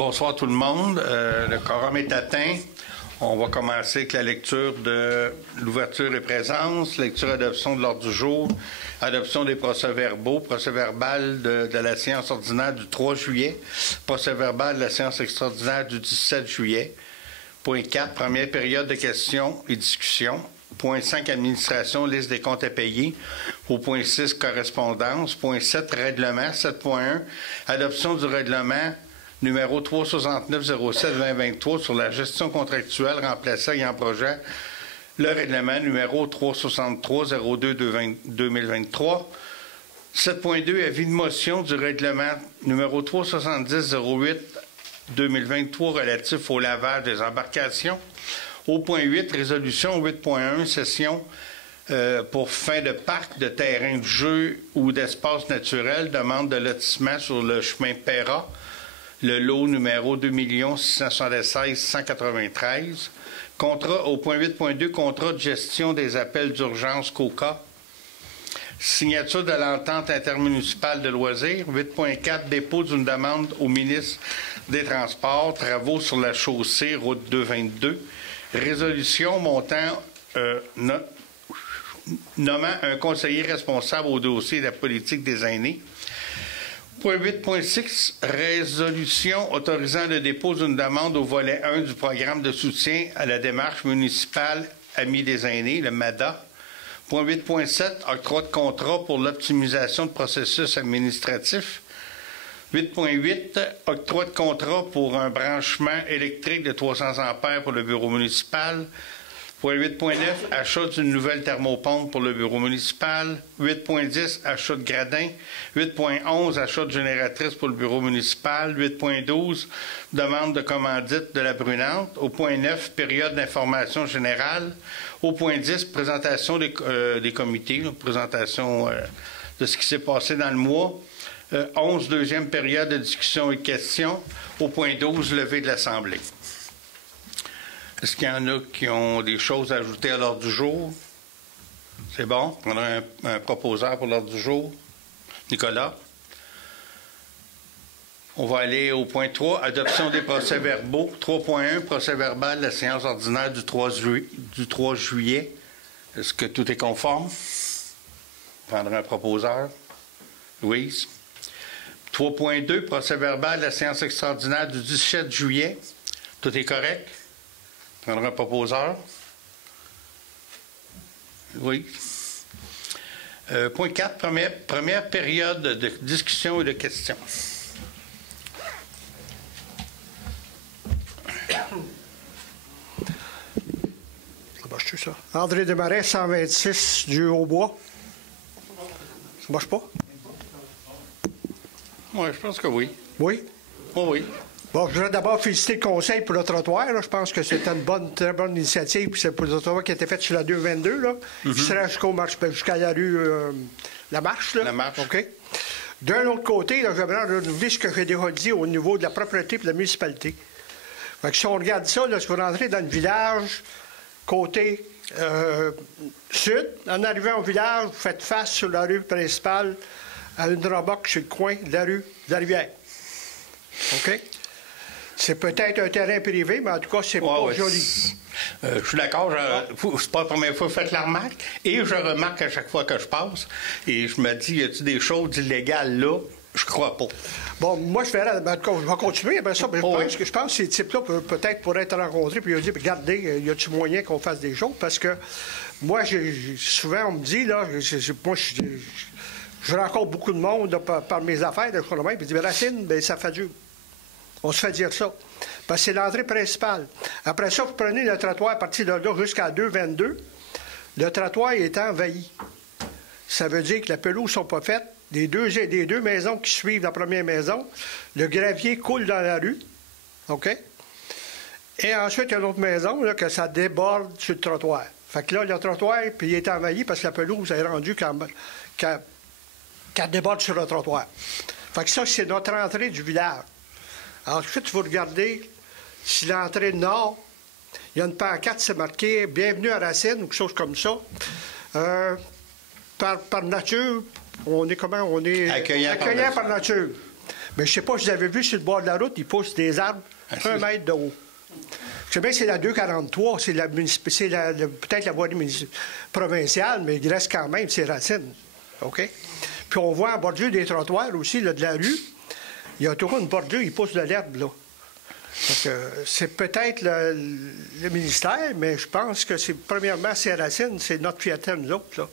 Bonsoir tout le monde. Le quorum est atteint. On va commencer avec la lecture de l'ouverture et présence, lecture et adoption de l'ordre du jour, adoption des procès-verbaux, procès-verbal de la séance ordinaire du 3 juillet, procès-verbal de la séance extraordinaire du 17 juillet. Point 4, première période de questions et discussions. Point 5, administration, liste des comptes à payer. Au point 6, correspondance. Point 7, règlement. 7.1, adoption du règlement numéro 369-07-2023 sur la gestion contractuelle remplaçant ayant projet le règlement numéro 363-02-2023. 7.2, avis de motion du règlement numéro 370-08-2023 relatif au lavage des embarcations. Au point 8, résolution 8.1, session pour fin de parc, de terrain de jeu ou d'espace naturel, demande de lotissement sur le chemin Perra. Le lot numéro 2 676 193. Contrat au point 8.2, contrat de gestion des appels d'urgence COCA. Signature de l'entente intermunicipale de loisirs. 8.4, dépôt d'une demande au ministre des Transports, travaux sur la chaussée, route 222. Résolution montant nommant un conseiller responsable au dossier de la politique des aînés. Point 8.6, résolution autorisant le dépôt d'une demande au volet 1 du programme de soutien à la démarche municipale Amis des aînés, le MADA. Point 8.7, octroi de contrat pour l'optimisation de processus administratifs. 8.8, octroi de contrat pour un branchement électrique de 300 ampères pour le bureau municipal. Point 8.9, achat d'une nouvelle thermopompe pour le bureau municipal. 8.10, achat de gradins. 8.11, achat de génératrice pour le bureau municipal. 8.12, demande de commandite de la brunante. Au point 9, période d'information générale. Au point 10, présentation des comités, présentation de ce qui s'est passé dans le mois. 11, deuxième période de discussion et de questions. Au point 12, levée de l'Assemblée. Est-ce qu'il y en a qui ont des choses à ajouter à l'ordre du jour? C'est bon? On a un proposeur pour l'ordre du jour. Nicolas? On va aller au point 3, adoption des procès-verbaux. 3.1, procès-verbal de la séance ordinaire du 3 juillet. Est-ce que tout est conforme? On prendra un proposeur. Louise? 3.2, procès-verbal de la séance extraordinaire du 17 juillet. Tout est correct? Prendra un proposeur. Oui. Point 4, première période de discussion et de questions. Ça marche-tu, ça? André Desmarais, 126 du Haut-Bois. Ça marche pas? Oui, je pense que oui. Oui? Oh, oui. Bon, je voudrais d'abord féliciter le Conseil pour le trottoir. Là. Je pense que c'était une très bonne initiative. Puis c'est pour le trottoir qui a été fait sur la 222, là, qui sera jusqu'à la rue La Marche. Là. La Marche. OK. D'un autre côté, là, j'aimerais renouveler ce que j'ai déjà dit au niveau de la propriété et de la municipalité. Fait que si on regarde ça, là, si vous rentrez dans le village, côté sud, en arrivant au village, vous faites face sur la rue principale à une remorque sur le coin de la rue de la rivière. OK? C'est peut-être un terrain privé, mais en tout cas, c'est pas joli. Je suis d'accord. C'est pas la première fois que vous faites la remarque. Et je remarque à chaque fois que je passe. Et je me dis, y a-t-il des choses illégales là? Je crois pas. Bon, moi, je vais continuer. Après ça, je pense que ces types-là peut-être pourraient être rencontrés. Puis, dire, regardez, y a-t-il moyen qu'on fasse des choses? Parce que moi, souvent, on me dit, là, moi, je rencontre beaucoup de monde là, par mes affaires de chronomètre. Puis, je dis, Racine, bien, ça fait dur. On se fait dire ça. Parce que c'est l'entrée principale. Après ça, vous prenez le trottoir à partir de là jusqu'à 222. Le trottoir est envahi. Ça veut dire que la pelouse ne sont pas faites. Des deux maisons qui suivent la première maison, le gravier coule dans la rue. OK? Et ensuite, il y a une autre maison là, que ça déborde sur le trottoir. Fait que là, le trottoir, puis il est envahi parce que la pelouse est rendue qu'elle déborde sur le trottoir. Fait que ça, c'est notre entrée du village. Ensuite, vous regardez, si l'entrée nord, il y a une pancarte, c'est marqué « Bienvenue à Racine » ou quelque chose comme ça. Par nature, on est comment? On est accueillant par nature. Mais je ne sais pas si vous avez vu sur le bord de la route, ils poussent des arbres 1 mètre de haut. Je sais bien que c'est la 243, c'est peut-être la voirie provinciale, mais il reste quand même ses racines. OK? Puis on voit en bordure des trottoirs aussi, là, de la rue, il y a toujours une bordure, il pousse de l'herbe, là. C'est peut-être le ministère, mais je pense que c'est premièrement ses racines, c'est notre fierté, nous autres, là.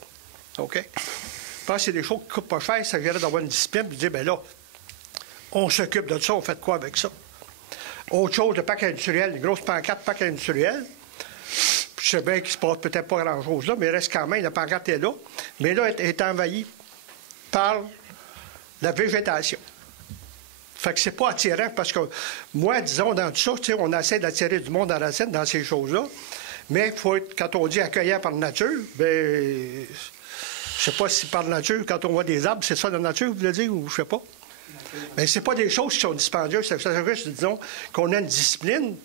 OK? Je pense que c'est des choses qui coûtent pas cher, ça vient d'avoir une discipline, puis de dire, bien là, on s'occupe de ça, on fait quoi avec ça? Autre chose, le parc industriel, une grosse pancarte parc industriel. Je sais bien qu'il ne se passe peut-être pas grand-chose là, mais il reste quand même, la pancarte est là. Mais là, elle est envahie par la végétation. Fait que c'est pas attirant parce que moi, disons, dans tout ça, on essaie d'attirer du monde à la scène dans ces choses-là. Mais faut être, quand on dit accueillant par nature, bien, je sais pas si par nature, quand on voit des arbres, c'est ça la nature, vous voulez dire, ou je sais pas. Mais c'est pas des choses qui sont dispendieuses. Ça veut dire, disons, qu'on a une discipline.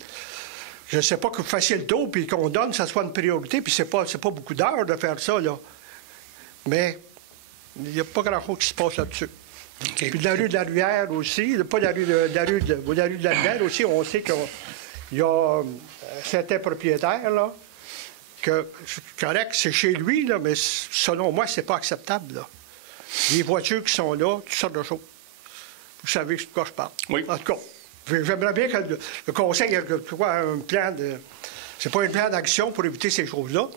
Je ne sais pas que vous fassiez le dos puis qu'on donne, ça soit une priorité, puis c'est pas beaucoup d'heures de faire ça, là. Mais il n'y a pas grand-chose qui se passe là-dessus. Okay. Puis de la rue de la Rivière aussi, pas la rue de la Rivière aussi, on sait qu'il y a certains propriétaires, là, que c'est correct, c'est chez lui, là, mais selon moi, c'est pas acceptable, là. Les voitures qui sont là, toutes sortes de choses. Vous savez de quoi je parle. Oui. En tout cas, j'aimerais bien que le Conseil ait un plan de... C'est pas un plan d'action pour éviter ces choses-là.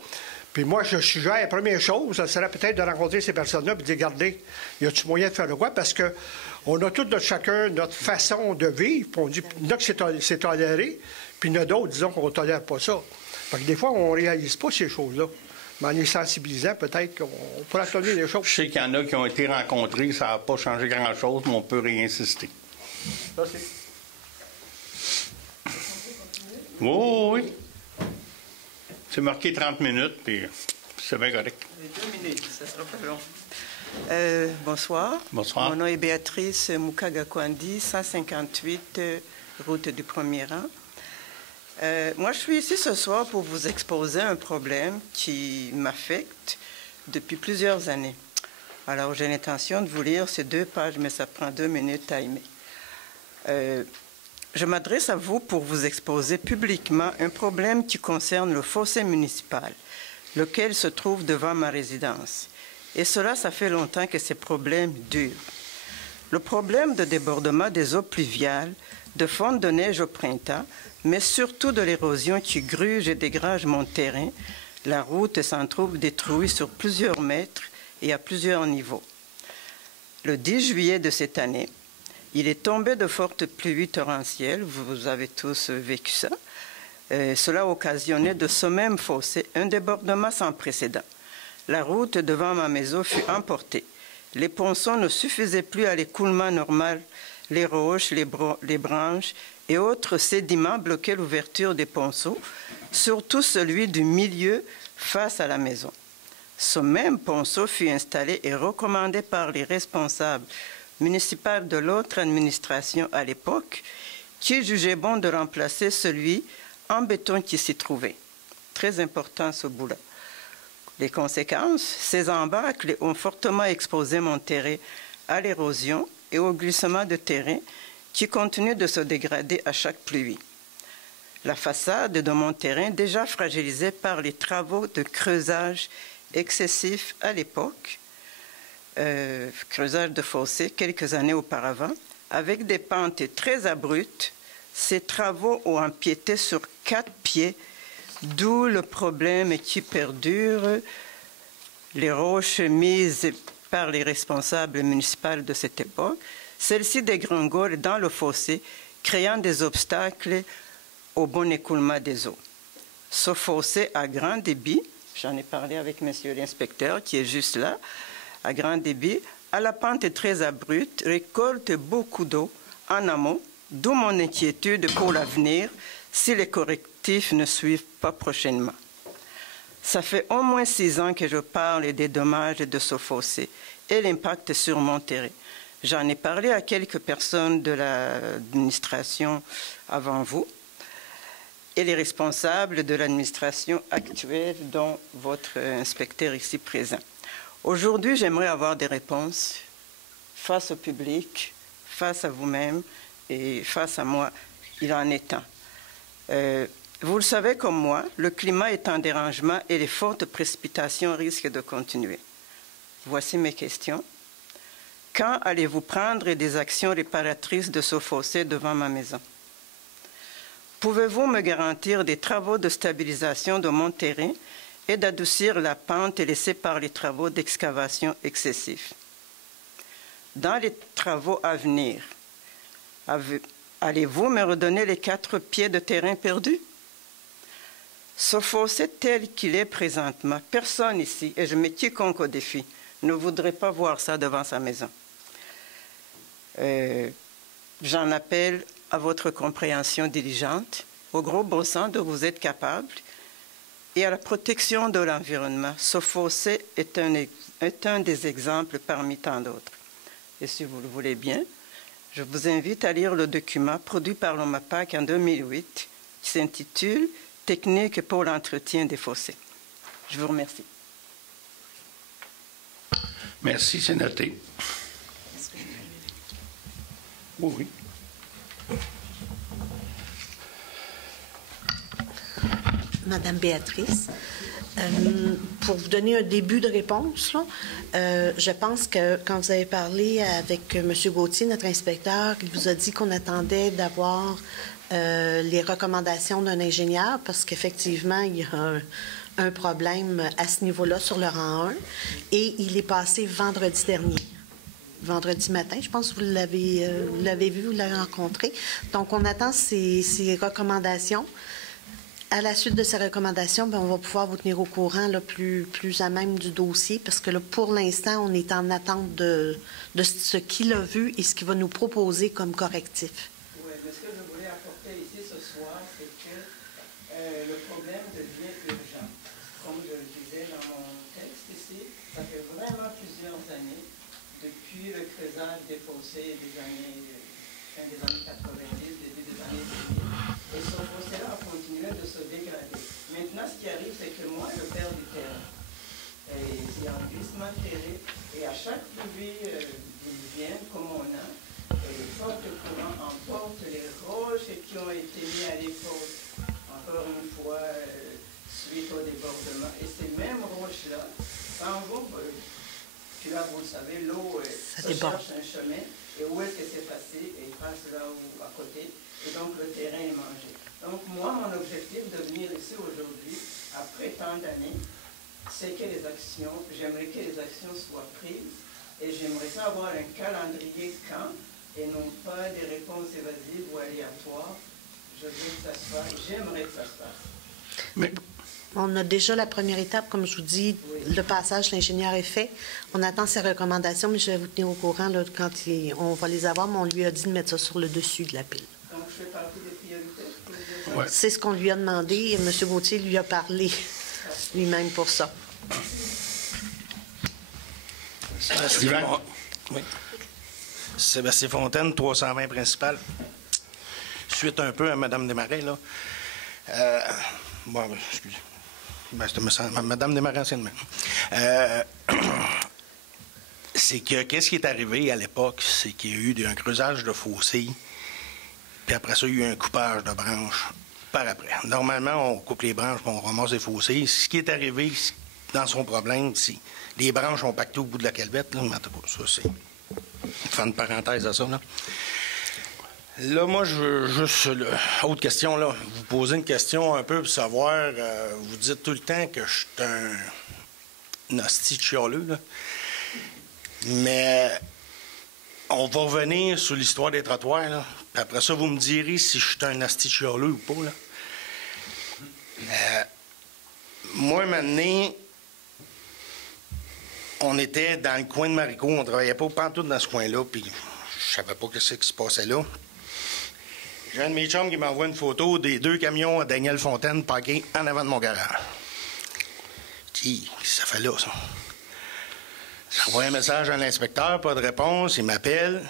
Puis moi, je suggère, la première chose, ça serait peut-être de rencontrer ces personnes-là et de dire, regardez, y a-t-il moyen de faire de quoi? Parce qu'on a tous chacun notre façon de vivre. Puis on dit, il y en a que c'est toléré, puis il y en a d'autres, disons, qu'on ne tolère pas ça. Fait que des fois, on ne réalise pas ces choses-là. Mais en les sensibilisant, peut-être qu'on pourra tenir les choses. Je sais qu'il y en a qui ont été rencontrés, ça n'a pas changé grand-chose, mais on peut réinsister. Merci. Oui. C'est marqué 30 minutes, puis c'est bien correct. 2 minutes, ça ne sera pas long. Bonsoir. Bonsoir. Mon nom est Béatrice Mukagakwandi, 158, route du premier rang. Moi, je suis ici ce soir pour vous exposer un problème qui m'affecte depuis plusieurs années. Alors, j'ai l'intention de vous lire ces 2 pages, mais ça prend 2 minutes à aimer. Je m'adresse à vous pour vous exposer publiquement un problème qui concerne le fossé municipal, lequel se trouve devant ma résidence. Et cela, ça fait longtemps que ces problèmes durent. Le problème de débordement des eaux pluviales, de fonte de neige au printemps, mais surtout de l'érosion qui gruge et dégrade mon terrain. La route s'en trouve détruite sur plusieurs mètres et à plusieurs niveaux. Le 10 juillet de cette année, il est tombé de fortes pluies torrentielles, vous avez tous vécu ça. Cela a occasionné de ce même fossé un débordement sans précédent. La route devant ma maison fut emportée. Les ponceaux ne suffisaient plus à l'écoulement normal. Les roches, les branches et autres sédiments bloquaient l'ouverture des ponceaux, surtout celui du milieu face à la maison. Ce même ponceau fut installé et recommandé par les responsables municipaux de l'autre administration à l'époque, qui jugeaient bon de remplacer celui en béton qui s'y trouvait. Très important ce bout-là. Les conséquences, ces embâcles ont fortement exposé mon terrain à l'érosion et au glissement de terrain qui continue de se dégrader à chaque pluie. La façade de mon terrain, déjà fragilisée par les travaux de creusage excessifs à l'époque, creusage de fossé quelques années auparavant, avec des pentes très abruptes, ces travaux ont empiété sur 4 pieds, d'où le problème qui perdure. Les roches mises par les responsables municipaux de cette époque, celles-ci dégringolent dans le fossé, créant des obstacles au bon écoulement des eaux. Ce fossé à grand débit, j'en ai parlé avec monsieur l'inspecteur qui est juste là, à grand débit, à la pente très abrupte, récolte beaucoup d'eau en amont, d'où mon inquiétude pour l'avenir si les correctifs ne suivent pas prochainement. Ça fait au moins 6 ans que je parle des dommages de ce fossé et l'impact sur mon terrain. J'en ai parlé à quelques personnes de l'administration avant vous et les responsables de l'administration actuelle, dont votre inspecteur ici présent. Aujourd'hui, j'aimerais avoir des réponses face au public, face à vous-même et face à moi, il en est temps. Vous le savez comme moi, le climat est en dérangement et les fortes précipitations risquent de continuer. Voici mes questions. Quand allez-vous prendre des actions réparatrices de ce fossé devant ma maison? Pouvez-vous me garantir des travaux de stabilisation de mon terrain et d'adoucir la pente laissée par les travaux d'excavation excessifs? Dans les travaux à venir, allez-vous me redonner les 4 pieds de terrain perdus? Ce fossé tel qu'il est présentement, personne ici, et je mets quiconque au défi, ne voudrait pas voir ça devant sa maison. J'en appelle à votre compréhension diligente, au gros bon sens dont vous êtes capable, et à la protection de l'environnement. Ce fossé est un des exemples parmi tant d'autres. Et si vous le voulez bien, je vous invite à lire le document produit par l'OMAPAC en 2008 qui s'intitule « Techniques pour l'entretien des fossés ». Je vous remercie. Merci, c'est noté. Oui, oui. Madame Béatrice, pour vous donner un début de réponse, là, je pense que quand vous avez parlé avec M. Gauthier, notre inspecteur, il vous a dit qu'on attendait d'avoir les recommandations d'un ingénieur parce qu'effectivement, il y a un problème à ce niveau-là sur le rang 1 et il est passé vendredi dernier. Vendredi matin, je pense que vous l'avez vu, vous l'avez rencontré. Donc, on attend ces recommandations. À la suite de ces recommandations, bien, on va pouvoir vous tenir au courant là, plus à même du dossier parce que là, pour l'instant, on est en attente de ce qu'il a vu et ce qu'il va nous proposer comme correctif. Oui, mais ce que je voulais apporter ici ce soir, c'est que le problème devient urgent. Comme je le disais dans mon texte ici, ça fait vraiment plusieurs années depuis le creusage des fossés fin des années 90, début des années 2000. Et ce fossé-là a continué de se dégrader. Maintenant, ce qui arrive, c'est que moi, je perds du terrain. Et il y a un glissement terré. Et à chaque pluie diluvienne, comme on a, les fortes courants emportent les roches qui ont été mises à l'époque, encore une fois, suite au débordement. Et ces mêmes roches-là s'en vont. Puis là, vous le savez, l'eau se cherche un chemin. Et où est-ce que c'est passé? Et il passe là où, à côté. Et donc, le terrain est mangé. Donc, moi, mon objectif de venir ici aujourd'hui, après tant d'années, c'est que j'aimerais que les actions soient prises. Et j'aimerais savoir un calendrier quand, et non pas des réponses évasives ou aléatoires. Je veux que ça se fasse. J'aimerais que ça se fasse. Mais... On a déjà la première étape, comme je vous dis, oui. Le passage, l'ingénieur est fait. On attend ses recommandations, mais je vais vous tenir au courant là, quand on va les avoir, mais on lui a dit de mettre ça sur le dessus de la pile. Donc, je fais partie des priorités? Ouais. C'est ce qu'on lui a demandé et M. Gauthier lui a parlé lui-même pour ça. Oui. Sébastien Fontaine, 320 principal. Suite un peu à Mme Desmarais, là. Bon, excusez. C'était Mme Desmarais anciennement. C'est que, qu'est-ce qui est arrivé à l'époque? C'est qu'il y a eu un creusage de fossé, puis après ça, il y a eu un coupage de branches par après. Normalement, on coupe les branches, puis on ramasse les fossés. Ce qui est arrivé dans son problème, c'est les branches ont pacté au bout de la calvette. Là, ça, c'est... Faire une parenthèse à ça, là. Là, moi, je veux juste... autre question, là. Vous posez une question un peu pour savoir... vous dites tout le temps que je suis un hostie de chialeux, là. Mais on va revenir sur l'histoire des trottoirs, là. Puis après ça, vous me direz si je suis un hostie de chialeux ou pas, là. Moi, maintenant, on était dans le coin de Marico. On travaillait pas partout dans ce coin-là, puis je savais pas ce qui se passait là. J'ai un de mes chums qui m'envoie une photo des 2 camions à Daniel Fontaine parqués en avant de mon garage. Je dis, ça fait là, ça. J'envoie un message à l'inspecteur, pas de réponse. Il m'appelle.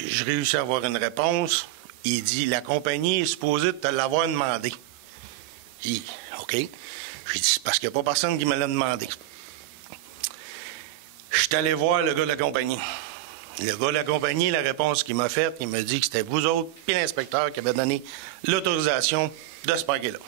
Je réussis à avoir une réponse. Il dit, la compagnie est supposée de te l'avoir demandé. Je dis, OK. J'ai dit, c'est parce qu'il n'y a pas personne qui me l'a demandé. Je suis allé voir le gars de la compagnie. Le gars de la compagnie, la réponse qu'il m'a faite, il m'a dit que c'était vous autres puis l'inspecteur qui avait donné l'autorisation de ce parquet-là.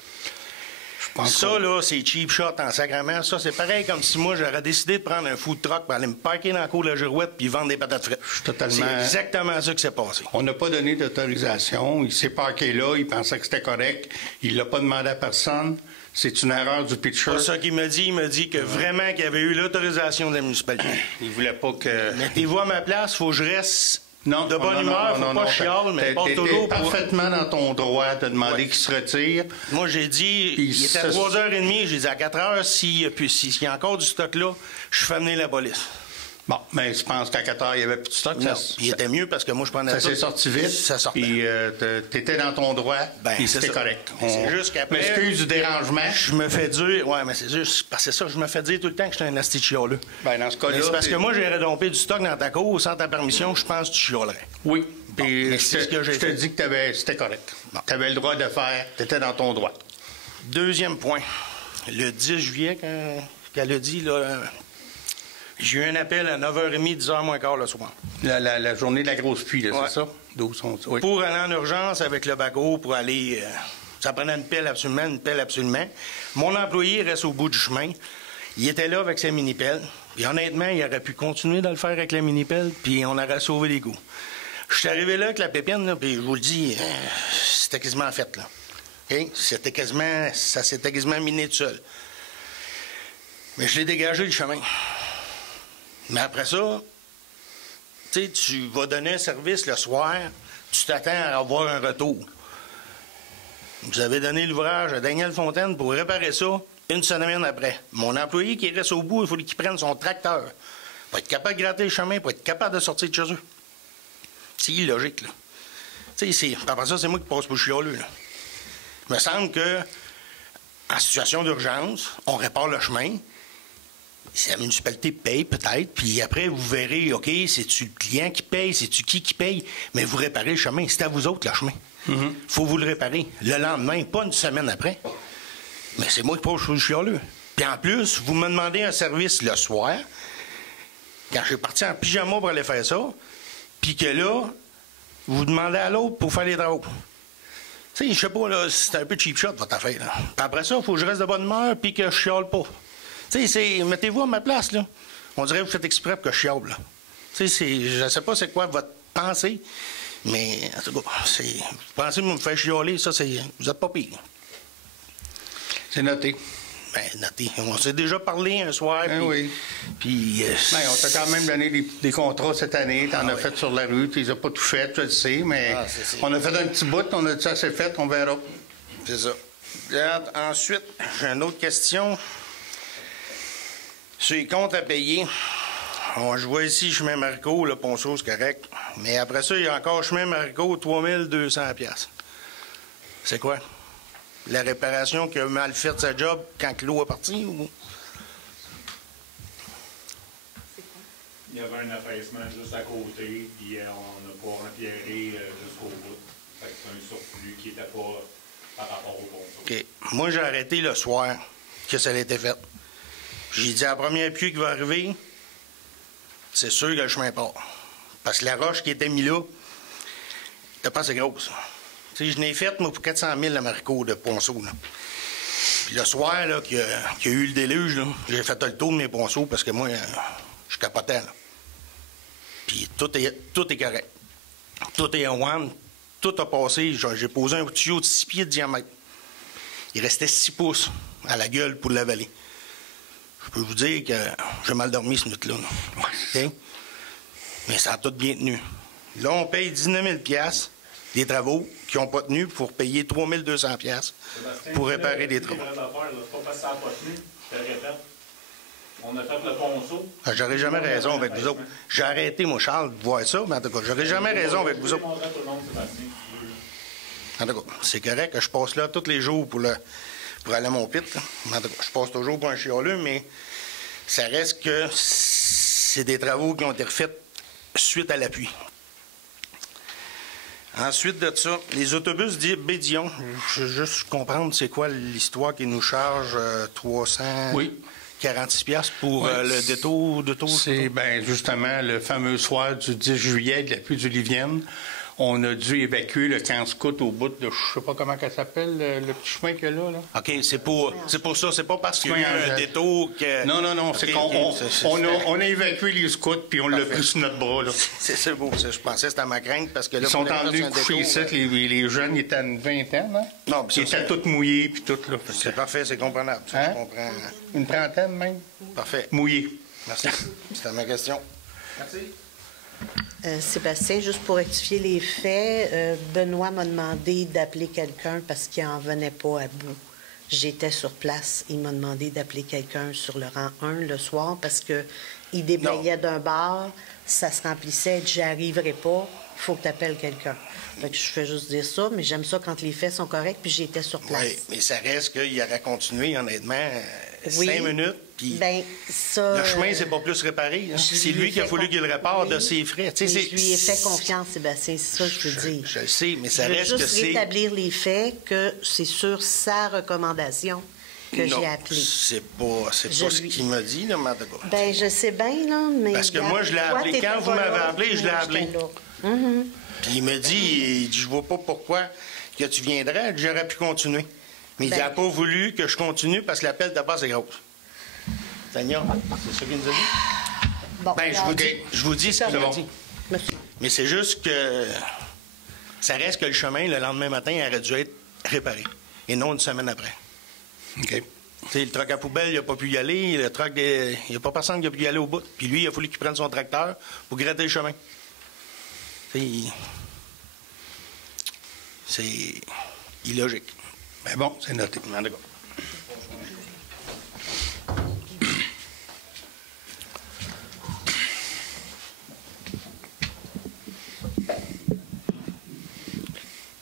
Ça, là, c'est cheap shot en sacrament. Ça, c'est pareil comme si moi, j'aurais décidé de prendre un food truck pour aller me parquer dans la cour de la Girouette puis vendre des patates frites. C'est exactement ça qui s'est passé. On n'a pas donné d'autorisation. Il s'est parqué là. Il pensait que c'était correct. Il l'a pas demandé à personne. C'est une erreur du pitcher. C'est ça qu'il m'a dit. Il m'a dit que vraiment qu'il avait eu l'autorisation de la municipalité. Il voulait pas que... Mettez-vous à ma place. Faut que je reste de bonne non, humeur. Faut pas chiale, mais pas toujours pour... parfaitement dans ton droit de demander qu'il se retire. Moi, j'ai dit, il était à 3h30. J'ai dit à 4h, s'il y a encore du stock là, je fais amener la police. Bon, mais je pense qu'à 4 heures, il n'y avait plus de stock. Non, il était mieux parce que moi, je prenais ça. Ça s'est sorti vite. Ça sortait. Puis t'étais dans ton droit, puis c'était correct. C'est juste qu'après... M'excuse du dérangement. Je me fais dire... Ouais, mais c'est juste... Parce que c'est ça, je me fais dire tout le temps que j'étais un asti de chialeux. Ben, dans ce cas-là... C'est parce que moi, j'ai redompé du stock dans ta cour sans ta permission, je pense que tu chialerais. Oui. Bon, puis je te dis que c'était correct. Bon. Tu avais le droit de faire, tu étais dans ton droit. Deuxième point. Le 10 juillet, qu'elle a dit, là... J'ai eu un appel à 9h30, 10h moins quart le soir. La journée de la grosse pluie, là, ouais. C'est ça? 12, 11, oui. Pour aller en urgence avec le bateau, pour aller... ça prenait une pelle absolument. Mon employé reste au bout du chemin. Il était là avec sa mini-pelle. Puis honnêtement, il aurait pu continuer de le faire avec la mini-pelle, puis on aurait sauvé les goûts. Je suis arrivé là avec la pépine, là, puis je vous le dis, c'était quasiment fait, là. Okay? Ça s'était quasiment miné tout seul. Mais je l'ai dégagé du chemin. Mais après ça, tu sais, tu vas donner un service le soir, tu t'attends à avoir un retour. Vous avez donné l'ouvrage à Daniel Fontaine pour réparer ça une semaine après. Mon employé qui reste au bout, il faut qu'il prenne son tracteur pour être capable de gratter le chemin, pour être capable de sortir de chez eux. C'est illogique, là. Tu sais, après ça, c'est moi qui passe pour le chialeux, là. Il me semble que, en situation d'urgence, on répare le chemin. La municipalité paye peut-être, puis après, vous verrez, OK, c'est-tu le client qui paye, c'est-tu qui paye, mais vous réparez le chemin. C'est à vous autres, le chemin. Il faut vous le réparer. Le lendemain, pas une semaine après. Mais c'est moi qui passe sur le chialeux. Puis en plus, vous me demandez un service le soir, quand je suis parti en pyjama pour aller faire ça, puis que là, vous demandez à l'autre pour faire les travaux. Tu sais, je sais pas, là, c'est un peu cheap shot, votre affaire, là. Puis après ça, il faut que je reste de bonne humeur, puis que je chiale pas. Tu sais, mettez-vous à ma place, là. On dirait que vous faites exprès pour que je chiale, là. Tu sais, je sais pas c'est quoi votre pensée, mais en tout cas, vous pensez me faire chialer, ça, vous êtes pas pire. C'est noté. Ben, noté. On s'est déjà parlé un soir. Ben oui. Puis. On t'a quand même donné des contrats cette année. T'en as fait sur la rue. Tu les as pas tout fait, je le sais, mais on a fait un petit bout. On a dit ça, c'est fait, on verra. C'est ça. Regarde, ensuite, j'ai une autre question. Sur les comptes à payer, je vois ici chemin Marico, le ponceau, c'est correct. Mais après ça, il y a encore chemin Marico, 3200$. C'est quoi? La réparation qui a mal fait sa job quand l'eau est partie ou? Il y avait un affaissement juste à côté, puis on n'a pas empierré jusqu'au bout. Fait que c'est un surplus qui n'était pas par rapport au ponceau. OK. Moi, j'ai arrêté le soir que ça a été fait. J'ai dit à la première pluie qui va arriver, c'est sûr que le chemin part. Parce que la roche qui était mise là, n'était pas assez grosse. Tu sais, je n'ai fait, moi, pour 400 000 à Marico de ponceau, là. Puis le soir, là, qu'il y a eu le déluge, là, j'ai fait le tour de mes ponceaux parce que moi, je capotais, là. Puis tout est correct. Tout est en one. Tout a passé. J'ai posé un tuyau de 6 pieds de diamètre. Il restait 6 pouces à la gueule pour l'avaler. Je peux vous dire que j'ai mal dormi ce nuit-là. Okay? Mais ça a tout bien tenu. Là, on paye 19 000 $, des travaux qui n'ont pas tenu pour payer 3 200 $ pour réparer des travaux. C'est pas parce que ça n'a pas tenu, je te répète. On a fait le ponceau. J'aurais jamais raison avec vous autres. J'ai arrêté, moi, Charles, de voir ça, mais en tout cas, j'aurais jamais raison avec vous autres. En tout cas, c'est correct que je passe là tous les jours pour aller à mon pit. En tout cas, je passe toujours pour un chialeux, mais ça reste que c'est des travaux qui ont été refaits suite à l'appui. Ensuite de ça, les autobus Bédion, je veux juste comprendre c'est quoi l'histoire qui nous charge 300... Oui. 46$ pour le détour d'auto? C'est justement le fameux soir du 10 juillet de la pluie diluvienne. On a dû évacuer le camp scout au bout de, je sais pas comment ça s'appelle, le petit chemin qu'il y a là. OK, c'est pour ça. C'est pas parce qu'il y a eu un détour que... Non, c'est qu'on a évacué les scouts puis on l'a pris sur notre bras. Là. C'est beau, ça. Je pensais que c'était à ma crainte parce que là... Ils sont venus coucher ici, les jeunes, ils étaient à une vingtaine, hein? Non, ils étaient tous mouillés puis tout, là. C'est parfait, c'est comprenable. Ça, je comprends. Une trentaine, même. Parfait. Mouillés. Merci. C'était ma question. Merci. Sébastien, juste pour rectifier les faits, Benoît m'a demandé d'appeler quelqu'un parce qu'il n'en venait pas à bout. J'étais sur place. Il m'a demandé d'appeler quelqu'un sur le rang 1 le soir parce qu'il déblayait d'un bar, ça se remplissait, j'y arriverai pas, il faut que tu appelles quelqu'un. Fait que je fais juste dire ça, mais j'aime ça quand les faits sont corrects, puis j'étais sur place. Oui, mais ça reste qu'il aurait continué, honnêtement, 5 minutes. Puis le chemin, c'est pas plus réparé. Hein. C'est lui qui a voulu qu'il le répare de ses frais. Je lui ai fait confiance, Sébastien, c'est ça que je veux dire. Je le sais, mais ça reste que c'est... Je veux juste rétablir les faits que c'est sur sa recommandation que j'ai appelé. C'est pas ce qu'il m'a dit, là, Bien, je sais bien, là, mais... Parce que moi, je l'ai appelé. Quand vous m'avez appelé, je l'ai appelé. Puis il me dit, je vois pas pourquoi que tu viendrais, j'aurais pu continuer. Mais il n'a pas voulu que je continue parce que l'appel de base est grosse. Tania, c'est ça qu'il nous a dit? Bon, je vous dis ce qu'il m'a dit. Merci. Mais c'est juste que ça reste que le chemin, le lendemain matin, aurait dû être réparé. Et non une semaine après. OK. T'sais, le truck à poubelle, il n'a pas pu y aller. Le truck, il n'y a pas personne qui a pu y aller au bout. Puis lui, il a fallu qu'il prenne son tracteur pour gratter le chemin. C'est illogique. Mais bon, c'est noté.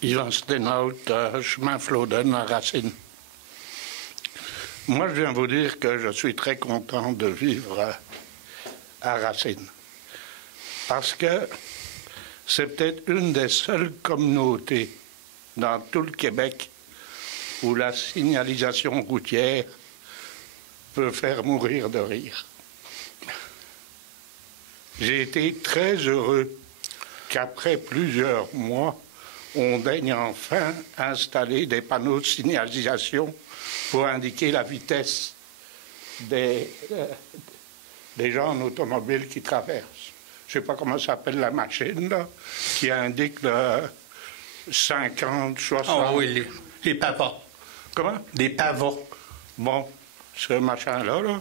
Yvan Steinhaut, chemin Flodden à Racine. Moi, je viens vous dire que je suis très content de vivre à Racine. Parce que c'est peut-être une des seules communautés dans tout le Québec où la signalisation routière peut faire mourir de rire. J'ai été très heureux qu'après plusieurs mois, on daigne enfin installer des panneaux de signalisation pour indiquer la vitesse des gens en automobile qui traversent. Je ne sais pas comment s'appelle la machine, là, qui indique le 50, 60... Ah oui, les pavos. Comment? Des pavos. Bon, ce machin-là, là,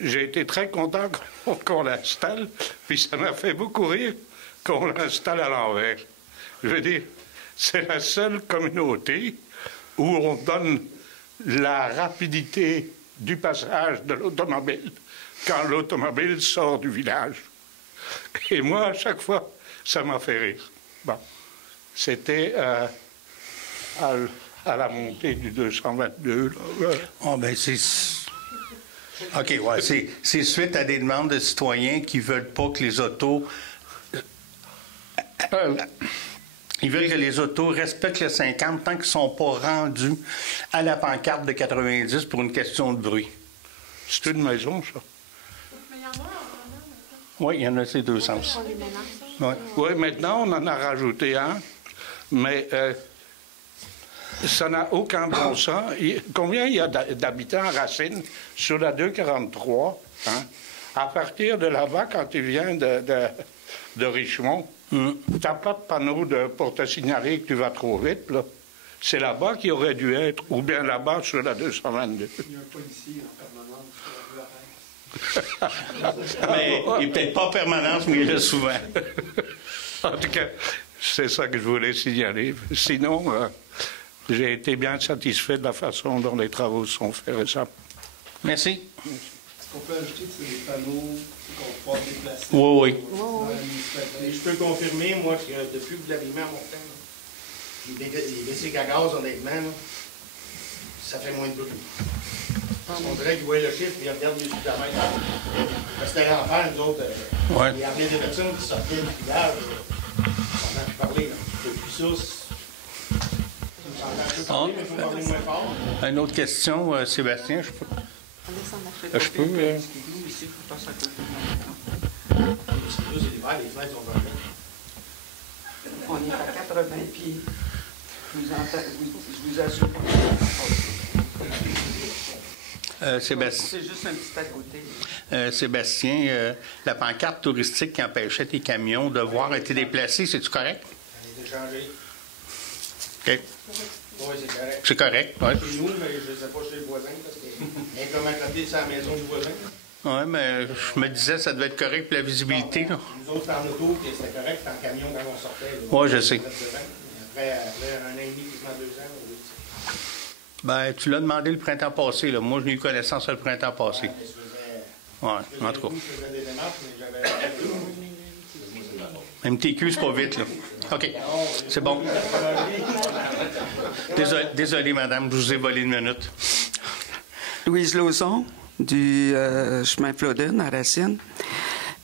j'ai été très content qu'on l'installe, puis ça m'a fait beaucoup rire qu'on l'installe à l'envers. Je veux dire, c'est la seule communauté où on donne la rapidité du passage de l'automobile quand l'automobile sort du village. Et moi, à chaque fois, ça m'a fait rire. Bon, c'était à la montée du 222. Là. Oh, ben c'est... OK, ouais, c'est suite à des demandes de citoyens qui ne veulent pas que les autos... Ils veulent que les autos respectent le 50 tant qu'ils ne sont pas rendus à la pancarte de 90 pour une question de bruit. C'est une maison, ça. Oui, il y en a ces deux sens. Oui, maintenant, on en a rajouté un, mais ça n'a aucun bon sens. Combien il y a d'habitants à Racine sur la 243, hein? À partir de là-bas, quand tu viens de Richmond, tu n'as pas de panneau pour te signaler que tu vas trop vite, là. C'est là-bas qu'il aurait dû être, ou bien là-bas sur la 222. Il y a un policier en permanence sur la Mais il n'est peut-être pas en permanence, mais il est là souvent. En tout cas, c'est ça que je voulais signaler. Sinon, j'ai été bien satisfait de la façon dont les travaux sont faits récemment. Merci. Est-ce qu'on peut ajouter que c'est des panneaux qu'on peut déplacer? Oui. Et je peux confirmer, moi, que depuis que vous l'avez mis à mon temps, les bicycles à gaz, honnêtement, là, ça fait moins de bruit. On dirait qu'ils voient le chiffre et ils regardent les kilomètres. Parce que c'était l'enfer, nous autres. Il y avait des personnes qui sortaient du village. On a pu parler. Là. Depuis ça, on peut parler, mais il faut parler moins fort. Une autre question, Sébastien, je peux... Je peux... On est à 80 pieds. Je vous assure. Sébastien, C'est juste un petit à côté. Sébastien, la pancarte touristique qui empêchait tes camions de voir a été déplacée, c'est-tu correct? Elle a été changée. OK. Oui, c'est correct. C'est correct, oui. Chez nous, mais je ne sais pas chez les voisins, parce que comme à côté, c'est la maison du voisin. Oui, mais je me disais ça devait être correct pour la visibilité. Là. Nous autres, en auto, c'était correct, c'était en camion quand on sortait. Oui, je sais. Après un an et demi, quasiment 2 ans, oui. Ben, tu l'as demandé le printemps passé. Là. Moi, je n'ai eu connaissance le printemps passé. Oui, en tout cas. Je faisais des démarches, mais j'avais... MTQ, c'est pas vite, là. OK. C'est bon. Désolé, madame, je vous ai volé une minute. Louise Lauzon, du chemin Flodden à Racine.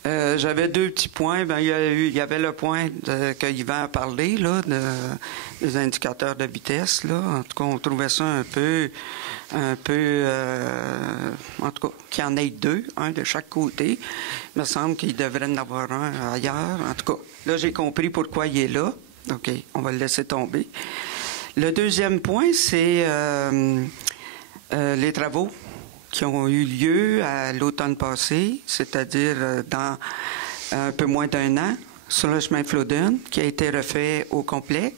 J'avais 2 petits points. Ben, il y avait le point que Yvan a parlé, là, des indicateurs de vitesse. Là. En tout cas, on trouvait ça un peu en tout cas, qu'il y en ait 2, un de chaque côté. Il me semble qu'il devrait en avoir un ailleurs. En tout cas, là, j'ai compris pourquoi il est là. OK, on va le laisser tomber. Le deuxième point, c'est les travaux qui ont eu lieu à l'automne passé, c'est-à-dire dans un peu moins d'1 an, sur le chemin Flodden, qui a été refait au complet.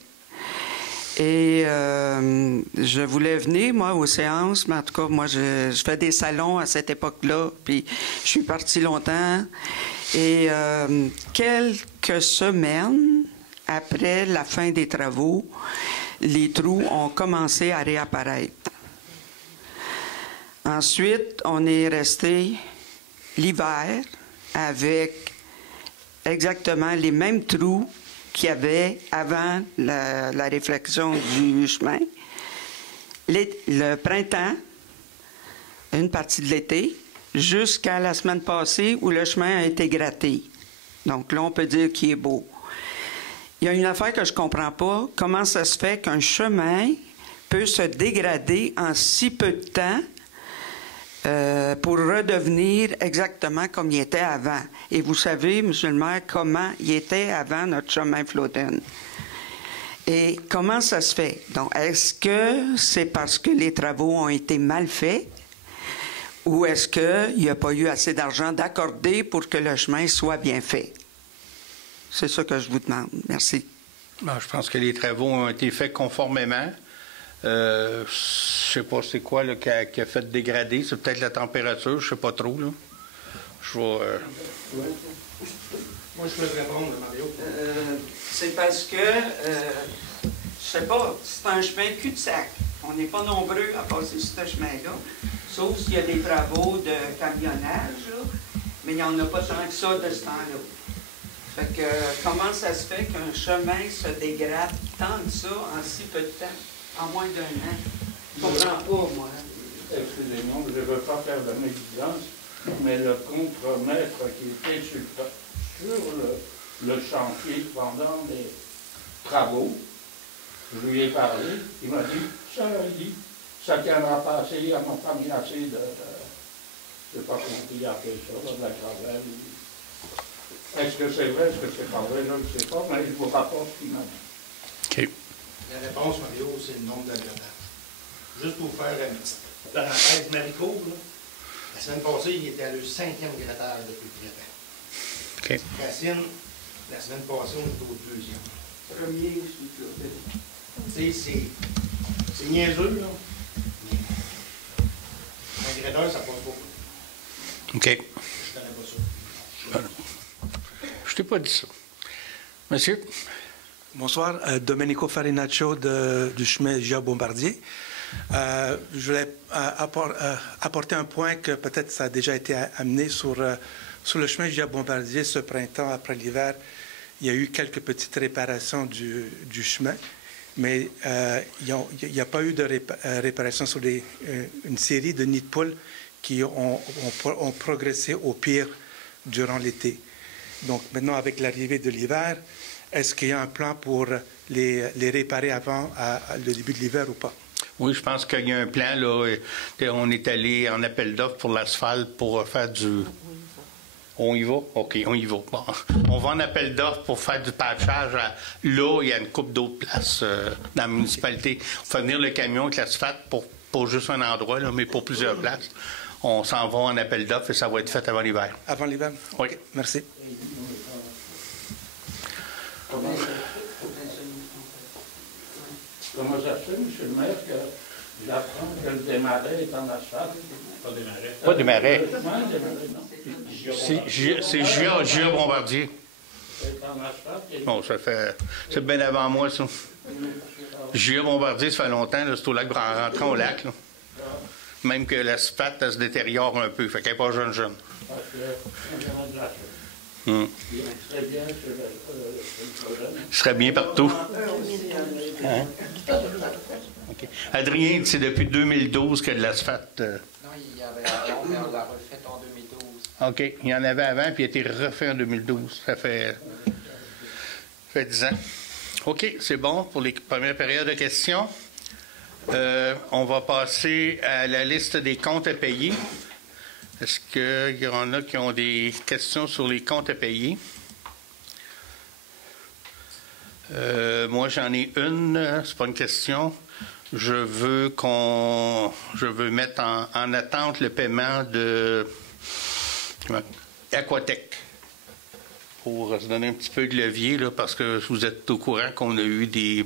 Et je voulais venir, moi, aux séances, mais en tout cas, moi, je fais des salons à cette époque-là, puis je suis partie longtemps. Et quelques semaines après la fin des travaux, les trous ont commencé à réapparaître. Ensuite, on est resté l'hiver avec exactement les mêmes trous qu'il y avait avant la réflexion du chemin. Le printemps, une partie de l'été, jusqu'à la semaine passée où le chemin a été gratté. Donc là, on peut dire qu'il est beau. Il y a une affaire que je ne comprends pas. Comment ça se fait qu'un chemin peut se dégrader en si peu de temps pour redevenir exactement comme il était avant. Et vous savez, M. le maire, comment il était avant notre chemin Flodden. Et comment ça se fait? Donc, est-ce que c'est parce que les travaux ont été mal faits ou est-ce qu'il n'y a pas eu assez d'argent d'accordé pour que le chemin soit bien fait? C'est ça que je vous demande. Merci. Ben, je pense que les travaux ont été faits conformément. Je sais pas c'est quoi là, qui a fait dégrader. C'est peut-être la température, je sais pas trop. Là. Je vais... Moi, je peux te répondre, Mario. C'est parce que, je sais pas, c'est un chemin cul-de-sac. On n'est pas nombreux à passer sur ce chemin-là, sauf s'il y a des travaux de camionnage, là, mais il n'y en a pas tant que ça de ce temps-là. Fait que, comment ça se fait qu'un chemin se dégrade tant que ça en si peu de temps? En moins d'1 an. Je ne comprends pas, moi. Excusez-moi, je ne veux pas faire de négligence, mais le contremaître qui était sur le chantier pendant les travaux, je lui ai parlé, il m'a dit, ça tiendra pas assez, il m'a pas mis assez de je ne sais pas comment il a fait ça, de la gravelle. Est-ce que c'est vrai, est-ce que c'est pas vrai, je ne sais pas, mais je vous rapporte ce qu'il m'a dit. OK. La réponse, Mario, c'est le nombre d'aggregages. Juste pour faire une petite parenthèse, Marico, là, la semaine passée, il était à le 5e grattage depuis le printemps. OK. Racine, la semaine passée, on était au 2e. Premier, je suis plus. Tu sais, c'est niaiseux, là. Mais un gradeur, ça passe pas. OK. Je connais pas ça. Voilà. Je t'ai pas dit ça. Monsieur? Bonsoir, Domenico Farinaccio du chemin Gia-Bombardier. Je voulais apporter un point que peut-être ça a déjà été amené sur le chemin Gia-Bombardier ce printemps, après l'hiver. Il y a eu quelques petites réparations du chemin, mais il n'y a pas eu de réparation sur une série de nids de poules qui ont progressé au pire durant l'été. Donc maintenant, avec l'arrivée de l'hiver, est-ce qu'il y a un plan pour les réparer avant le début de l'hiver ou pas? Oui, je pense qu'il y a un plan, là. On est allé en appel d'offres pour l'asphalte pour faire du... On y va? OK, on y va. Bon. On va en appel d'offres pour faire du patchage. Là, il y a une couple d'autres places dans la municipalité. On fait venir le camion avec l'asphalte pour pas juste un endroit, là, mais pour plusieurs places. On s'en va en appel d'offres et ça va être fait avant l'hiver. Avant l'hiver? Oui. Okay, merci. Comment ça se fait, M. le maire, que j'apprends que le démarré est en asphalte? Pas des marais. Pas des marais. Non. C'est Gia Bombardier. C'est en asphalte. Bon, ça fait... C'est bien avant moi, ça. Gia Bombardier, ça fait longtemps, là, c'est au lac, en rentrant au lac, là. Même que l'asphalte, elle se détériore un peu. Fait qu'elle n'est pas jeune. Il serait bien partout. Hein? Okay. Adrien, c'est depuis 2012 qu'il y a de l'asphalte. Non, il y avait avant, mais on l'a refait en 2012. OK. Il y en avait avant, puis il a été refait en 2012. Ça fait 10 ans. OK, c'est bon pour les premières périodes de questions. On va passer à la liste des comptes à payer. Est-ce qu'il y en a qui ont des questions sur les comptes à payer? Moi, j'en ai une. C'est pas une question. Je veux mettre en attente le paiement de Aquatech pour se donner un petit peu de levier, là, parce que vous êtes au courant qu'on a eu des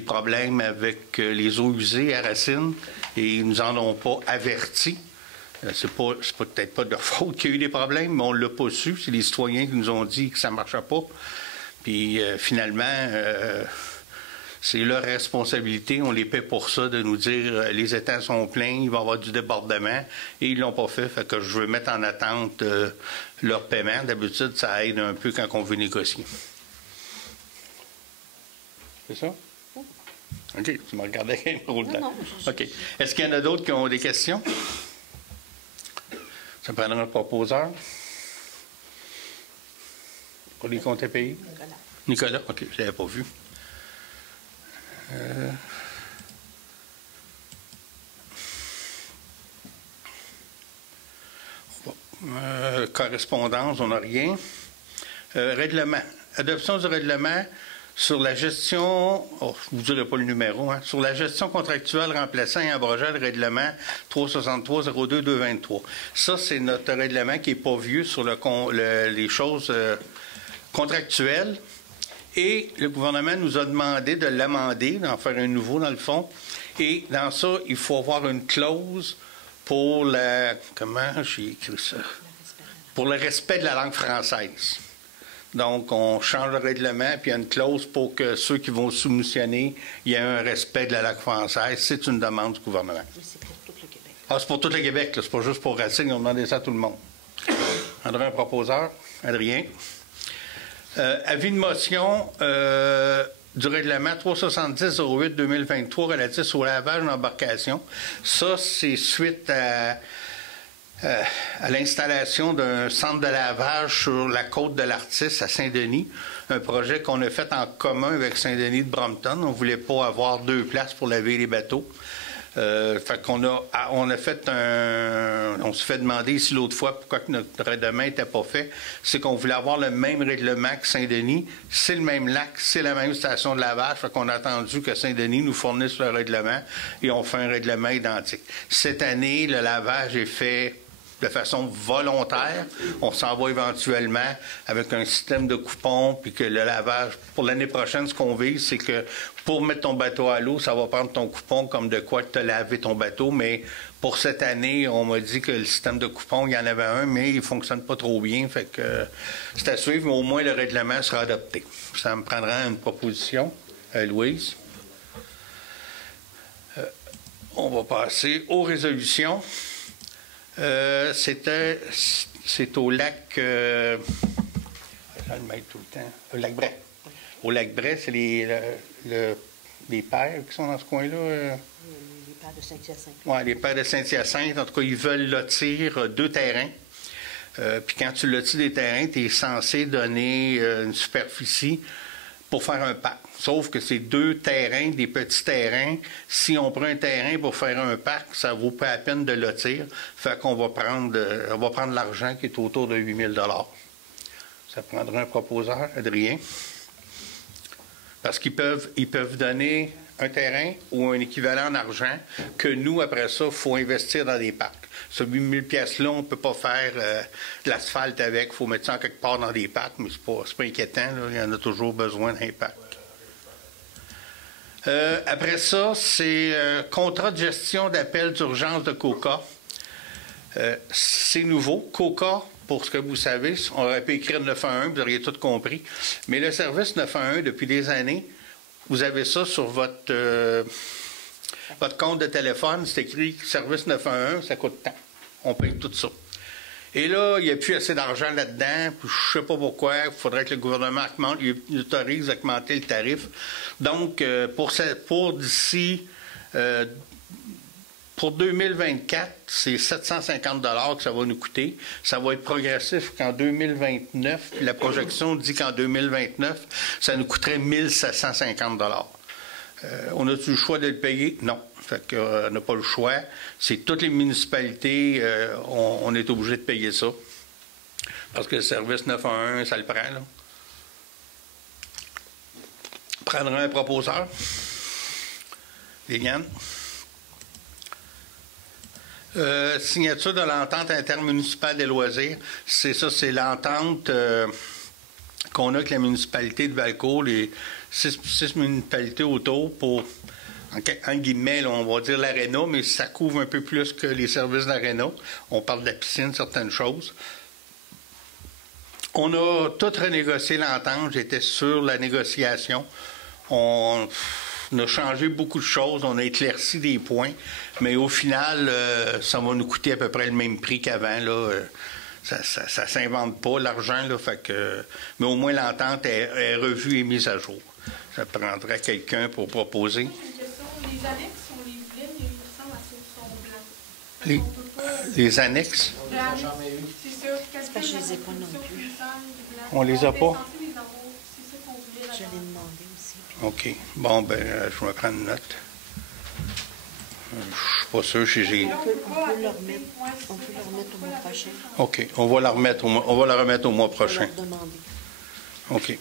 problèmes avec les eaux usées à Racine et ils nous en ont pas avertis. C'est peut-être pas de leur faute qu'il y a eu des problèmes, mais on ne l'a pas su. C'est les citoyens qui nous ont dit que ça ne marchait pas. Puis finalement, c'est leur responsabilité. On les paie pour ça, de nous dire les étangs sont pleins, il va y avoir du débordement. Et ils ne l'ont pas fait. Fait que je veux mettre en attente leur paiement. D'habitude, ça aide un peu quand on veut négocier. C'est ça? OK. Tu me regardais avec un rôle de temps. OK. Est-ce qu'il y en a d'autres qui ont des questions? Ça prendra un proposeur. Pour les comptes à payer? Nicolas. OK, je ne l'avais pas vu. Correspondance, on n'a rien. Règlement. Adoption du règlement sur la gestion, je ne vous dirai pas le numéro, sur la gestion contractuelle remplaçant et abrogeant le règlement 363-02-223. Ça, c'est notre règlement qui n'est pas vieux sur les choses contractuelles. Et le gouvernement nous a demandé de l'amender, d'en faire un nouveau dans le fond. Et dans ça, il faut avoir une clause pour comment j'ai écrit ça? Pour le respect de la langue française. Donc, on change le règlement, puis il y a une clause pour que ceux qui vont soumissionner, il y ait un respect de la langue française. C'est une demande du gouvernement. C'est pour tout le Québec. Ah, c'est pour tout le Québec, là. C'est pas juste pour Racine, ils ont demandé ça à tout le monde. André, un proposeur. Adrien. Avis de motion du règlement 370-08-2023 relatif au lavage d'embarcation. Ça, c'est suite à l'installation d'un centre de lavage sur la côte de l'Artis à Saint-Denis, un projet qu'on a fait en commun avec Saint-Denis de Brompton. On ne voulait pas avoir deux places pour laver les bateaux. Fait qu'on on se fait demander ici l'autre fois pourquoi que notre règlement n'était pas fait. C'est qu'on voulait avoir le même règlement que Saint-Denis. C'est le même lac, c'est la même station de lavage. Fait qu'on a attendu que Saint-Denis nous fournisse le règlement et on fait un règlement identique. Cette année, le lavage est fait de façon volontaire. On s'en va éventuellement avec un système de coupons, puis que le lavage, pour l'année prochaine, ce qu'on vise, c'est que pour mettre ton bateau à l'eau, ça va prendre ton coupon comme de quoi te laver ton bateau, mais pour cette année, on m'a dit que le système de coupons, il y en avait un, mais il ne fonctionne pas trop bien, fait que c'est à suivre, mais au moins le règlement sera adopté. Ça me prendra une proposition. Louise? On va passer aux résolutions. C'est au lac... je vais le mettre tout le temps. Au lac Bray. Au lac Bray, c'est les pères qui sont dans ce coin-là. Les pères de Saint-Hyacinthe. Oui, les pères de Saint-Hyacinthe. En tout cas, ils veulent lotir 2 terrains. Puis quand tu lotis des terrains, tu es censé donner une superficie pour faire un parc. Sauf que c'est 2 terrains, des petits terrains. Si on prend un terrain pour faire un parc, ça vaut pas la peine de lotir. Fait qu'on va prendre l'argent qui est autour de 8 000 $. Ça prendra un proposeur, Adrien. Parce qu'ils peuvent donner un terrain ou un équivalent en argent que nous, après ça, il faut investir dans des parcs. Ce 8 000 $-là, on ne peut pas faire de l'asphalte avec. Il faut mettre ça en quelque part dans des parcs, mais ce n'est pas inquiétant. Là. Il y en a toujours besoin d'un parc. Après ça, c'est contrat de gestion d'appel d'urgence de COCA. C'est nouveau. COCA, pour ce que vous savez, on aurait pu écrire 911, vous auriez tout compris. Mais le service 911, depuis des années, vous avez ça sur votre compte de téléphone, c'est écrit service 911, ça coûte tant. On paye tout ça. Et là, il n'y a plus assez d'argent là-dedans, puis je ne sais pas pourquoi, il faudrait que le gouvernement autorise à augmenter le tarif. Donc, pour d'ici, pour 2024, c'est 750 $ que ça va nous coûter. Ça va être progressif qu'en 2029, puis la projection dit qu'en 2029, ça nous coûterait 1750 $. On a-tu le choix de le payer? Non. Fait qu'on n'a pas le choix. C'est toutes les municipalités, on est obligé de payer ça. Parce que le service 911, ça le prend, là. Prendra un proposeur. Liliane? Signature de l'entente intermunicipale des loisirs. C'est ça, c'est l'entente qu'on a avec la municipalité de Valcourt, les 6 municipalités autour pour, en guillemets, là, on va dire l'aréna, mais ça couvre un peu plus que les services d'aréna. On parle de la piscine, certaines choses. On a tout renégocié l'entente. J'étais sur la négociation. On a changé beaucoup de choses. On a éclairci des points. Mais au final, ça va nous coûter à peu près le même prix qu'avant, là. Ça ne s'invente pas, l'argent, là, fait que, mais au moins l'entente est revue et mise à jour. Ça prendrait quelqu'un pour proposer. Une question. Les annexes, on les voulait, mais il ressemble à ceux qui sont blancs. Les annexes? C'est ça. C'est parce que je ne les ai pas non plus. On les a pas? Je l'ai demandé aussi. OK. Bon, ben, je vais prendre une note. Je ne suis pas sûr si j'ai... On peut le remettre au mois prochain. OK. On va la remettre au mois prochain. On va leur demander. OK.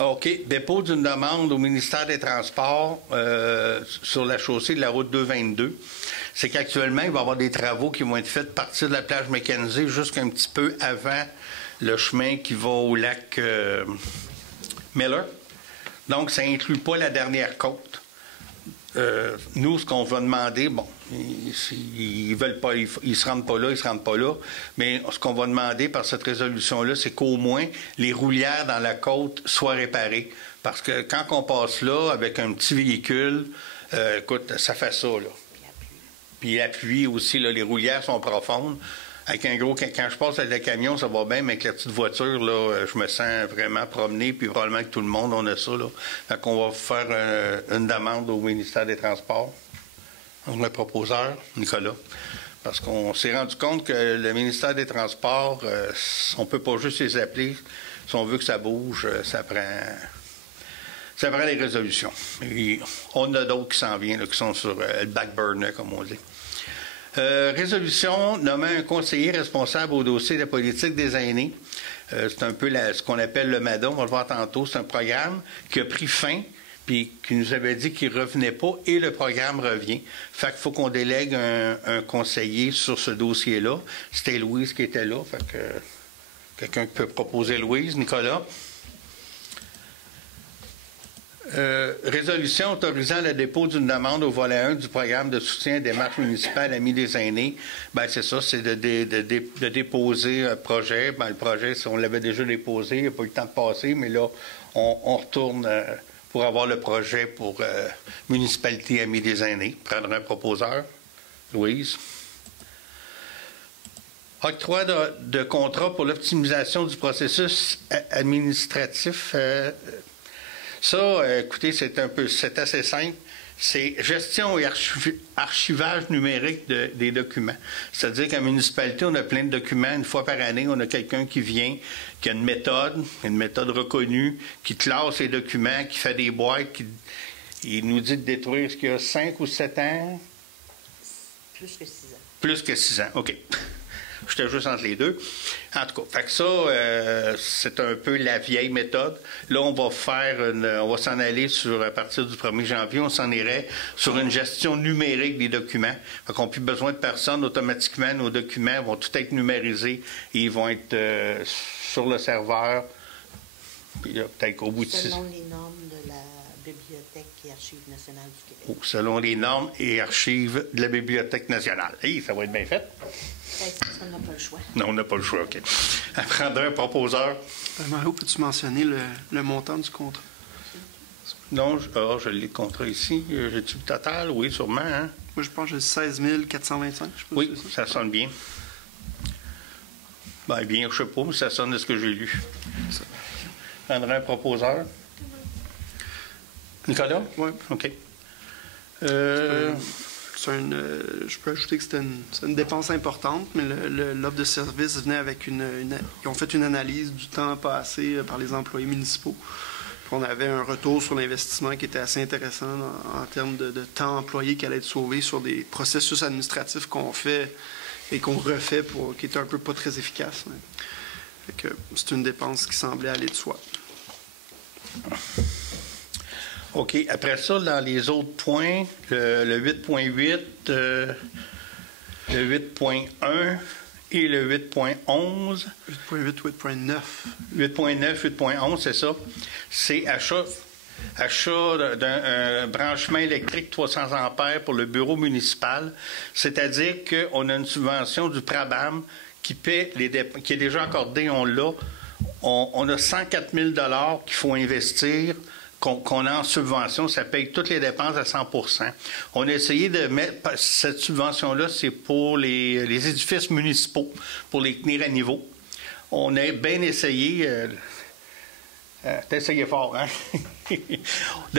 OK. Dépôt d'une demande au ministère des Transports sur la chaussée de la route 222. C'est qu'actuellement, il va y avoir des travaux qui vont être faits à partir de la plage Mackenzie jusqu'un petit peu avant le chemin qui va au lac Miller. Donc, ça n'inclut pas la dernière côte. Nous, ce qu'on va demander, bon, ils veulent pas, ils se rendent pas là, mais ce qu'on va demander par cette résolution-là, c'est qu'au moins les roulières dans la côte soient réparées. Parce que quand on passe là avec un petit véhicule, écoute, ça fait ça, là. Puis la pluie aussi, là, les roulières sont profondes. Avec un gros, quand je passe avec le camion, ça va bien, mais avec la petite voiture, là, je me sens vraiment promené, puis probablement que tout le monde, on a ça, là. Fait qu'on va faire une demande au ministère des Transports. On a un proposeur, Nicolas. Parce qu'on s'est rendu compte que le ministère des Transports, on peut pas juste les appeler. Si on veut que ça bouge, ça prend les résolutions. Et on a d'autres qui s'en viennent, là, qui sont sur le back burner, comme on dit. Résolution nommant un conseiller responsable au dossier de la politique des aînés. C'est un peu ce qu'on appelle le MADA, on va le voir tantôt. C'est un programme qui a pris fin, puis qui nous avait dit qu'il ne revenait pas, et le programme revient. Fait qu'il faut qu'on délègue un conseiller sur ce dossier-là. C'était Louise qui était là, fait que quelqu'un qui peut proposer Louise, Nicolas. Résolution autorisant le dépôt d'une demande au volet 1 du programme de soutien à démarche municipale Amis des aînés. Bien, c'est ça, c'est de déposer un projet. Bien, le projet, on l'avait déjà déposé, il n'y a pas eu le temps de passer, mais là, on retourne pour avoir le projet pour municipalité Amis des aînés. Prendre un proposeur. Louise. Octroi de contrat pour l'optimisation du processus administratif. Ça, écoutez, c'est assez simple. c'est gestion et archivage numérique des documents. C'est-à-dire qu'en municipalité, on a plein de documents. Une fois par année, on a quelqu'un qui vient, qui a une méthode reconnue, qui classe les documents, qui fait des boîtes, il nous dit de détruire ce qu'il y a 5 ou 7 ans? Plus que 6 ans. Plus que 6 ans, OK. J'étais juste entre les deux. En tout cas, fait que ça, c'est un peu la vieille méthode. Là, on va s'en aller à partir du 1er janvier, on s'en irait sur une gestion numérique des documents. Fait qu'on n'a plus besoin de personne. Automatiquement, nos documents vont tout être numérisés et ils vont être sur le serveur. Puis là, peut-être qu'au bout de 6 ans. Selon les normes de la Bibliothèque et Archives nationales du Québec. Oh, selon les normes et archives de la Bibliothèque nationale. Hey, ça va être bien fait. On n'a pas le choix. Non, on n'a pas le choix, OK. À prendre un proposeur. Mario, peux-tu mentionner le montant du contrat? Non, je l'ai le contrat ici. J'ai-tu le total? Oui, sûrement. Hein? Moi, je pense que j'ai 16 425. Je sais pas oui, si ça sonne bien. Bien, je ne sais pas, mais ça sonne de ce que j'ai lu. Prendrai un proposeur. Nicolas? Oui. OK. Je peux ajouter que c'est une dépense importante, mais l'offre de service venait avec ils ont fait une analyse du temps passé par les employés municipaux. Puis on avait un retour sur l'investissement qui était assez intéressant en termes de temps employé qui allait être sauvé sur des processus administratifs qu'on fait et qu'on refait qui étaient un peu pas très efficaces. Fait que c'est une dépense qui semblait aller de soi. OK. Après ça, dans les autres points, le 8.8, le 8.1 et le 8.11. 8.8, 8.9. 8.9, 8.11, c'est ça. C'est achat d'un branchement électrique 300 ampères pour le bureau municipal. C'est-à-dire qu'on a une subvention du PRABAM qui est déjà accordée, on l'a. On a 104 000 $ qu'il faut investir, qu'on a en subvention, ça paye toutes les dépenses à 100 %. On a essayé de mettre cette subvention-là, c'est pour les édifices municipaux, pour les tenir à niveau. On a bien essayé, t'as essayé fort, hein?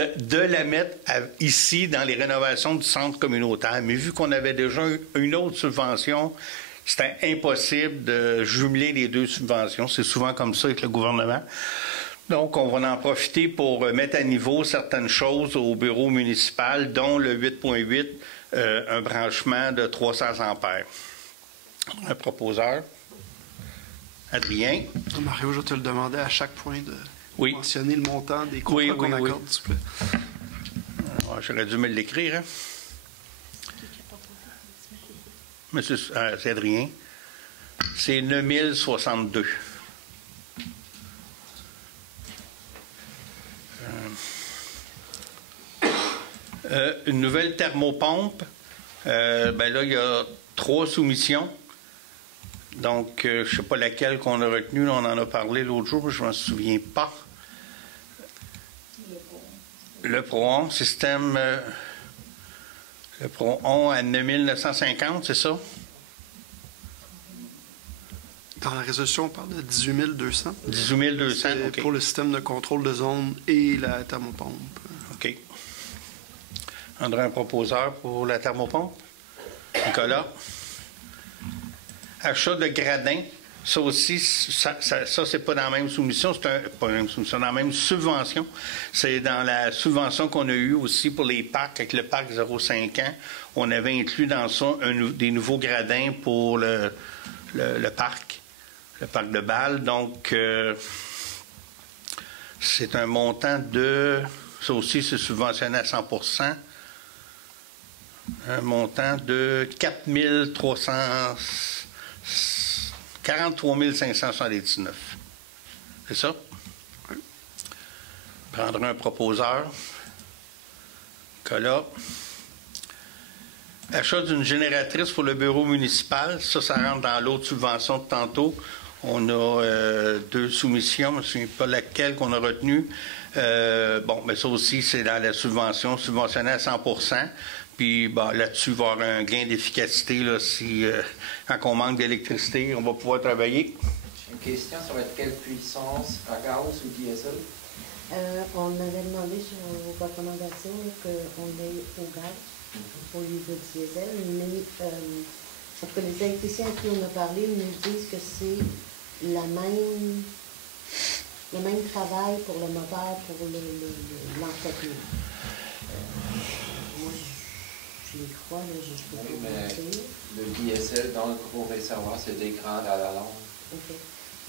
de la mettre ici dans les rénovations du centre communautaire. Mais vu qu'on avait déjà une autre subvention, c'était impossible de jumeler les deux subventions. C'est souvent comme ça avec le gouvernement. Donc, on va en profiter pour mettre à niveau certaines choses au bureau municipal, dont le 8.8, un branchement de 300 ampères. Un proposeur. Adrien. Mario, je vais te le demander à chaque point de mentionner le montant des contrats qu'on accorde, s'il vous plaît. J'aurais dû me l'écrire, hein? Monsieur, c'est Adrien. C'est 9062. Une nouvelle thermopompe. Là, il y a 3 soumissions. Donc, je ne sais pas laquelle qu'on a retenue. On en a parlé l'autre jour, mais je ne m'en souviens pas. Le Pro-On, système... le Pro-On à 9950, c'est ça? Dans la résolution, on parle de 18 200. 18 200, OK. Pour le système de contrôle de zone et la thermopompe. OK. On aurait un proposeur pour la thermopompe? Nicolas? Achat de gradins. Ça aussi, ça c'est pas dans la même soumission, pas la même soumission, dans la même subvention. C'est dans la subvention qu'on a eue aussi pour les parcs, avec le parc 0,5 ans. On avait inclus dans ça des nouveaux gradins pour le parc de Bâle. Donc, c'est un montant de... Ça aussi, c'est subventionné à 100 %. Un montant de 43 579. C'est ça? Oui. Prendre un proposeur. Nicolas. Achat d'une génératrice pour le bureau municipal. Ça rentre dans l'autre subvention de tantôt. On a 2 soumissions, je ne me souviens pas laquelle qu'on a retenue. Mais ça aussi, c'est dans la subvention, subventionnée à 100 %. Puis là-dessus, il va y avoir un gain d'efficacité. Là, quand on manque d'électricité, on va pouvoir travailler. Une question, ça va être quelle puissance, à gaz ou diesel? On avait demandé sur vos recommandations qu'on aille au gaz au lieu de diesel, mais entre les électriciens à qui on a parlé nous disent que c'est le même travail pour le moteur, pour l'entretenir. Moi, je les crois, là, je peux pas vous dire. Le diesel dans le gros réservoir, c'est des grandes à la longue. OK.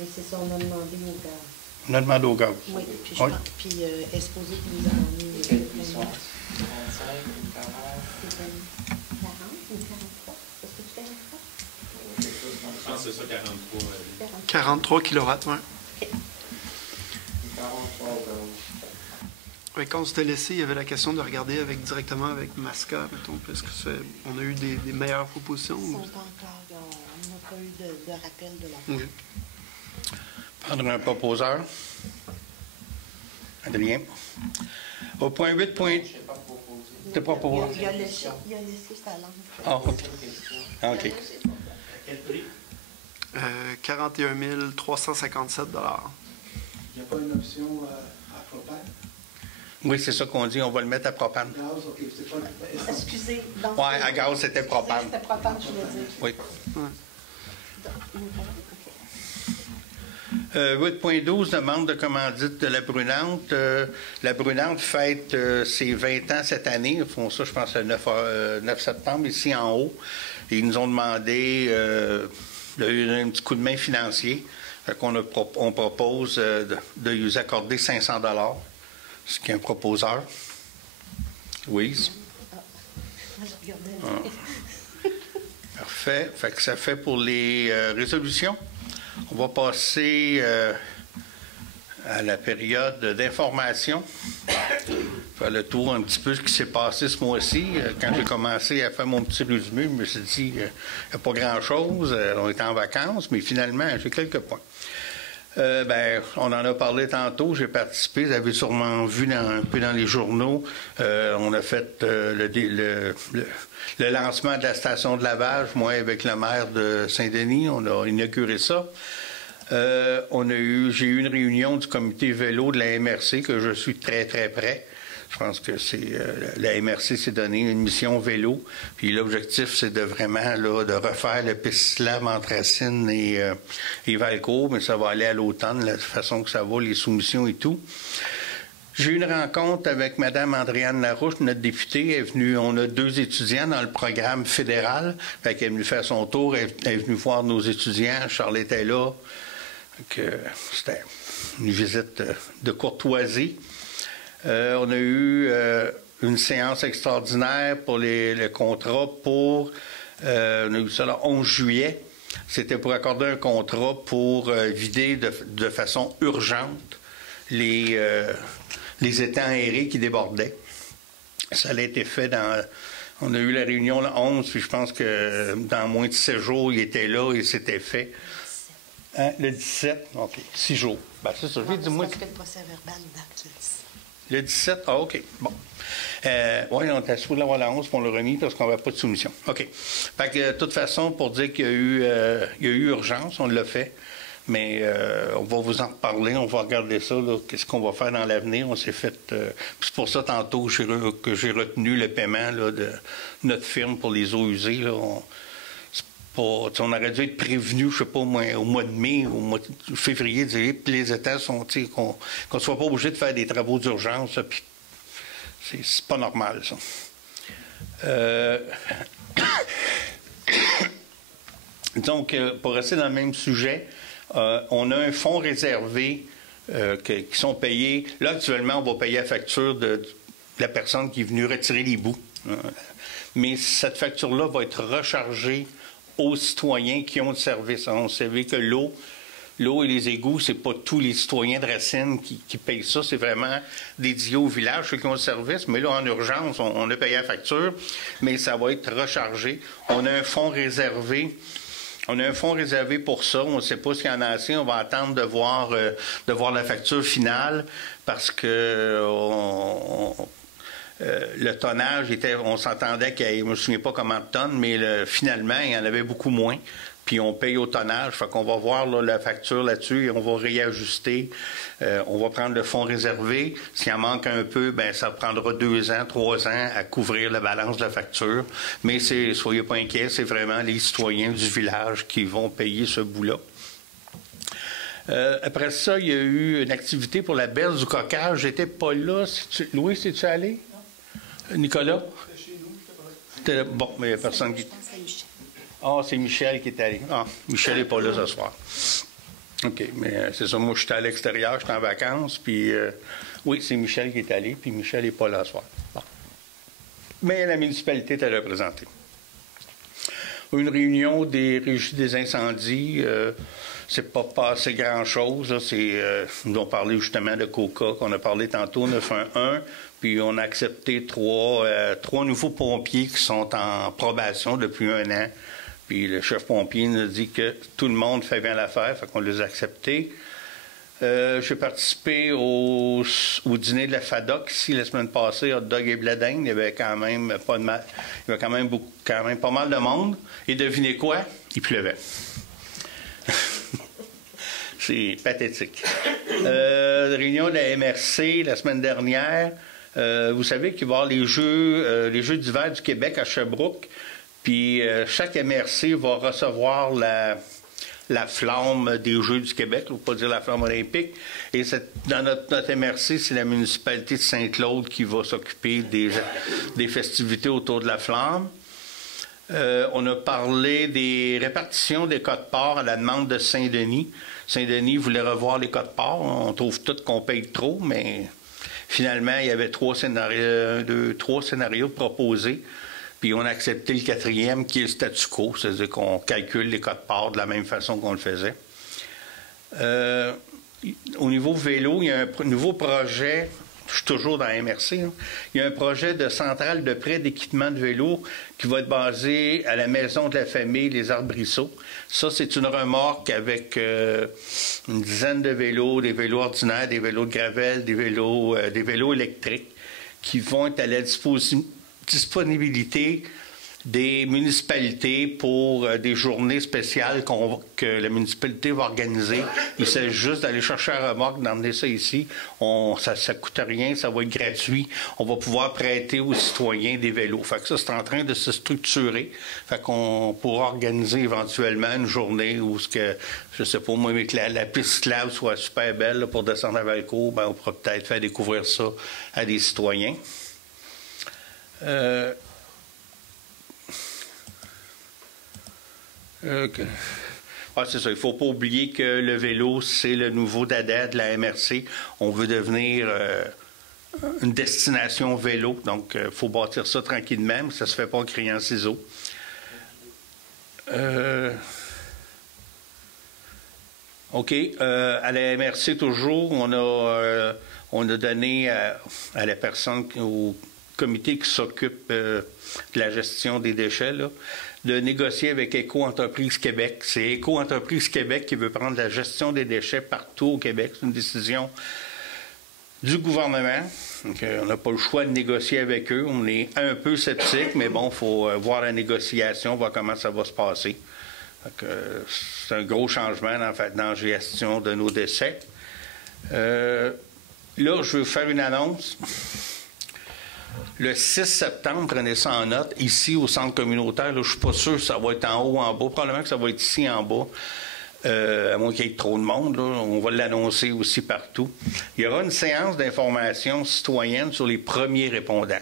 Mais c'est ça, on a demandé au gaz. On a demandé au gaz. Oui, puis je pense, puis exposé pour les avoir mis. Quelle puissance? 35 ou 40? 40 ou 43? Est-ce que tu fais 43? Je pense que c'est ça, 43. 43 kW, oui. 43 au gaz. Oui, quand on s'était laissé, il y avait la question de regarder directement avec Masca, mettons, parce qu'on a eu des meilleures propositions. Ils sont pas encore, on n'a pas eu de rappel de la part. Okay. Prendre un proposeur. Adrien. Au point 8, point... Tu n'as pas proposé? Il a laissé sa langue. Ah, OK. OK. Quel prix? 41 357 $. Il n'y a pas une option à propane? Oui, c'est ça qu'on dit, on va le mettre à propane. Gaz, OK, c'est pas... Excusez. Oui, à gaz, c'était propane. C'était propane, je voulais dire. Oui. Ouais. 8.12, demande de commandite de la Brunante. La Brunante fête ses 20 ans cette année. Ils font ça, je pense, le 9 septembre, ici en haut. Et ils nous ont demandé un petit coup de main financier. On propose de nous accorder 500 $, ce qui est un proposeur. Louise? Parfait. Fait que ça fait pour les résolutions. On va passer à la période d'information. Faire le tour un petit peu de ce qui s'est passé ce mois-ci. Quand j'ai commencé à faire mon petit résumé, je me suis dit, il n'y a pas grand-chose. On était en vacances, mais finalement, j'ai quelques points. On en a parlé tantôt. J'ai participé. Vous avez sûrement vu un peu dans les journaux. On a fait le lancement de la station de lavage. Moi, avec le maire de Saint-Denis, on a inauguré ça. J'ai eu une réunion du comité vélo de la MRC que je suis très, très près. Je pense que la MRC s'est donné une mission vélo. Puis l'objectif, c'est de vraiment de refaire le piste slam entre Racine et Valcourt, mais ça va aller à l'automne, la façon que ça va, les soumissions et tout. J'ai eu une rencontre avec Mme Andréane Larouche, notre députée. Elle est venue, on a 2 étudiants dans le programme fédéral. Fait qu'elle est venue faire son tour. Elle est venue voir nos étudiants. Charles était là. C'était une visite de courtoisie. On a eu une séance extraordinaire pour le contrat on a eu ça le 11 juillet. C'était pour accorder un contrat pour vider de façon urgente les étangs aérés qui débordaient. Ça a été fait on a eu la réunion le 11, puis je pense que dans moins de 7 jours, il était là et c'était fait. Hein? Le 17? OK. 6 jours. C'est ça. J'ai dit moi. Parce que le procès-verbal date le 17. Le 17? Ah, OK. Bon. Oui, on était supposé l'avoir le 11, puis on l'a remis parce qu'on n'avait pas de soumission. OK. Fait que, de toute façon, pour dire qu'il y a eu urgence, on l'a fait. Mais on va vous en reparler, on va regarder ça, qu'est-ce qu'on va faire dans l'avenir. On s'est fait... c'est pour ça, tantôt, que j'ai retenu le paiement de notre firme pour les eaux usées. Là. On aurait dû être prévenu, je sais pas, au mois de mai, au mois de février, puis les états sont, qu'on ne soit pas obligé de faire des travaux d'urgence, puis c'est pas normal, ça. Donc, pour rester dans le même sujet, on a un fonds réservé qui sont payés. Là, actuellement, on va payer la facture de la personne qui est venue retirer les bouts. Mais cette facture-là va être rechargée aux citoyens qui ont le service. On savait que l'eau et les égouts, c'est pas tous les citoyens de Racine qui payent ça. C'est vraiment dédié au village, ceux qui ont le service. Mais là, en urgence, on a payé la facture, mais ça va être rechargé. On a un fonds réservé. On a un fonds réservé pour ça. On ne sait pas s'il y en a assez. On va attendre de voir la facture finale parce que le tonnage on s'entendait je ne me souviens pas comment de tonnes, mais finalement, il y en avait beaucoup moins. puis on paye au tonnage. Fait qu'on va voir là, la facture là-dessus et on va réajuster. On va prendre le fonds réservé. S'il en manque un peu, ben ça prendra 2 ans, 3 ans à couvrir la balance de la facture. Mais soyez pas inquiets, c'est vraiment les citoyens du village qui vont payer ce bout-là. Après ça, il y a eu une activité pour la Belle du Cocage. J'étais pas là. Louis, es-tu allé? Non. Nicolas? C'était chez nous, bon, mais il n'y a personne qui... Ah, c'est Michel qui est allé. Ah, Michel n'est pas là ce soir. OK, mais c'est ça. Moi, j'étais à l'extérieur, j'étais en vacances, puis oui, c'est Michel qui est allé, puis Michel n'est pas là ce soir. Bon. Mais la municipalité était représentée. Une réunion des régies des incendies, c'est pas passé grand-chose. Nous avons parlé justement de COCA, qu'on a parlé tantôt, 911, puis on a accepté trois nouveaux pompiers qui sont en probation depuis 1 an. Puis le chef pompier nous a dit que tout le monde fait bien l'affaire, fait qu'on les a acceptés. J'ai participé au dîner de la FADOC ici la semaine passée, hot dog et bledin. Il y avait quand même pas de mal, il y avait quand même pas mal de monde. Et devinez quoi? Il pleuvait. C'est pathétique. Réunion de la MRC la semaine dernière. Vous savez qu'il va y avoir les Jeux d'hiver du Québec à Sherbrooke. Puis chaque MRC va recevoir la flamme des Jeux du Québec, on ne va pas dire la flamme olympique. Et dans notre MRC, c'est la municipalité de Saint-Claude qui va s'occuper des festivités autour de la flamme. On a parlé des répartitions des codes-parts à la demande de Saint-Denis. Saint-Denis voulait revoir les codes-parts. On trouve tout qu'on paye trop, mais finalement, il y avait 3 scénarios proposés. Puis on a accepté le 4e, qui est le statu quo, c'est-à-dire qu'on calcule les codes-parts de la même façon qu'on le faisait. Au niveau vélo, il y a un nouveau projet, je suis toujours dans la MRC, hein, il y a un projet de centrale de prêt d'équipement de vélo qui va être basé à la Maison de la Famille, les Arbrisseaux. Ça, c'est une remorque avec une dizaine de vélos, des vélos ordinaires, des vélos de gravel, des vélos électriques, qui vont être à la disponibilité des municipalités pour des journées spéciales que la municipalité va organiser. Il s'agit juste d'aller chercher la remorque, d'emmener ça ici. Ça ne coûte rien, ça va être gratuit. On va pouvoir prêter aux citoyens des vélos. Fait que ça, c'est en train de se structurer. Fait qu'on pourra organiser éventuellement une journée où je sais pas moi, mais que la piste cyclable soit super belle là, pour descendre à Valcourt, ben, on pourra peut-être faire découvrir ça à des citoyens. C'est ça. Il ne faut pas oublier que le vélo, c'est le nouveau dada de la MRC. On veut devenir une destination vélo. Donc, il faut bâtir ça tranquillement, mais ça ne se fait pas en criant ciseaux. OK. À la MRC, toujours, on a donné à la personne, au comité qui s'occupe de la gestion des déchets, là, de négocier avec Éco-Entreprise Québec. C'est Éco-Entreprise Québec qui veut prendre la gestion des déchets partout au Québec. C'est une décision du gouvernement. Donc, on n'a pas le choix de négocier avec eux. On est un peu sceptique, mais bon, il faut voir la négociation, voir comment ça va se passer. C'est un gros changement dans la gestion de nos déchets. Là, je veux faire une annonce. Le 6 septembre, prenez ça en note, ici au centre communautaire, là, je ne suis pas sûr si ça va être en haut ou en bas. Probablement que ça va être ici en bas, à moins qu'il y ait trop de monde. Là, on va l'annoncer aussi partout. Il y aura une séance d'information citoyenne sur les premiers répondants.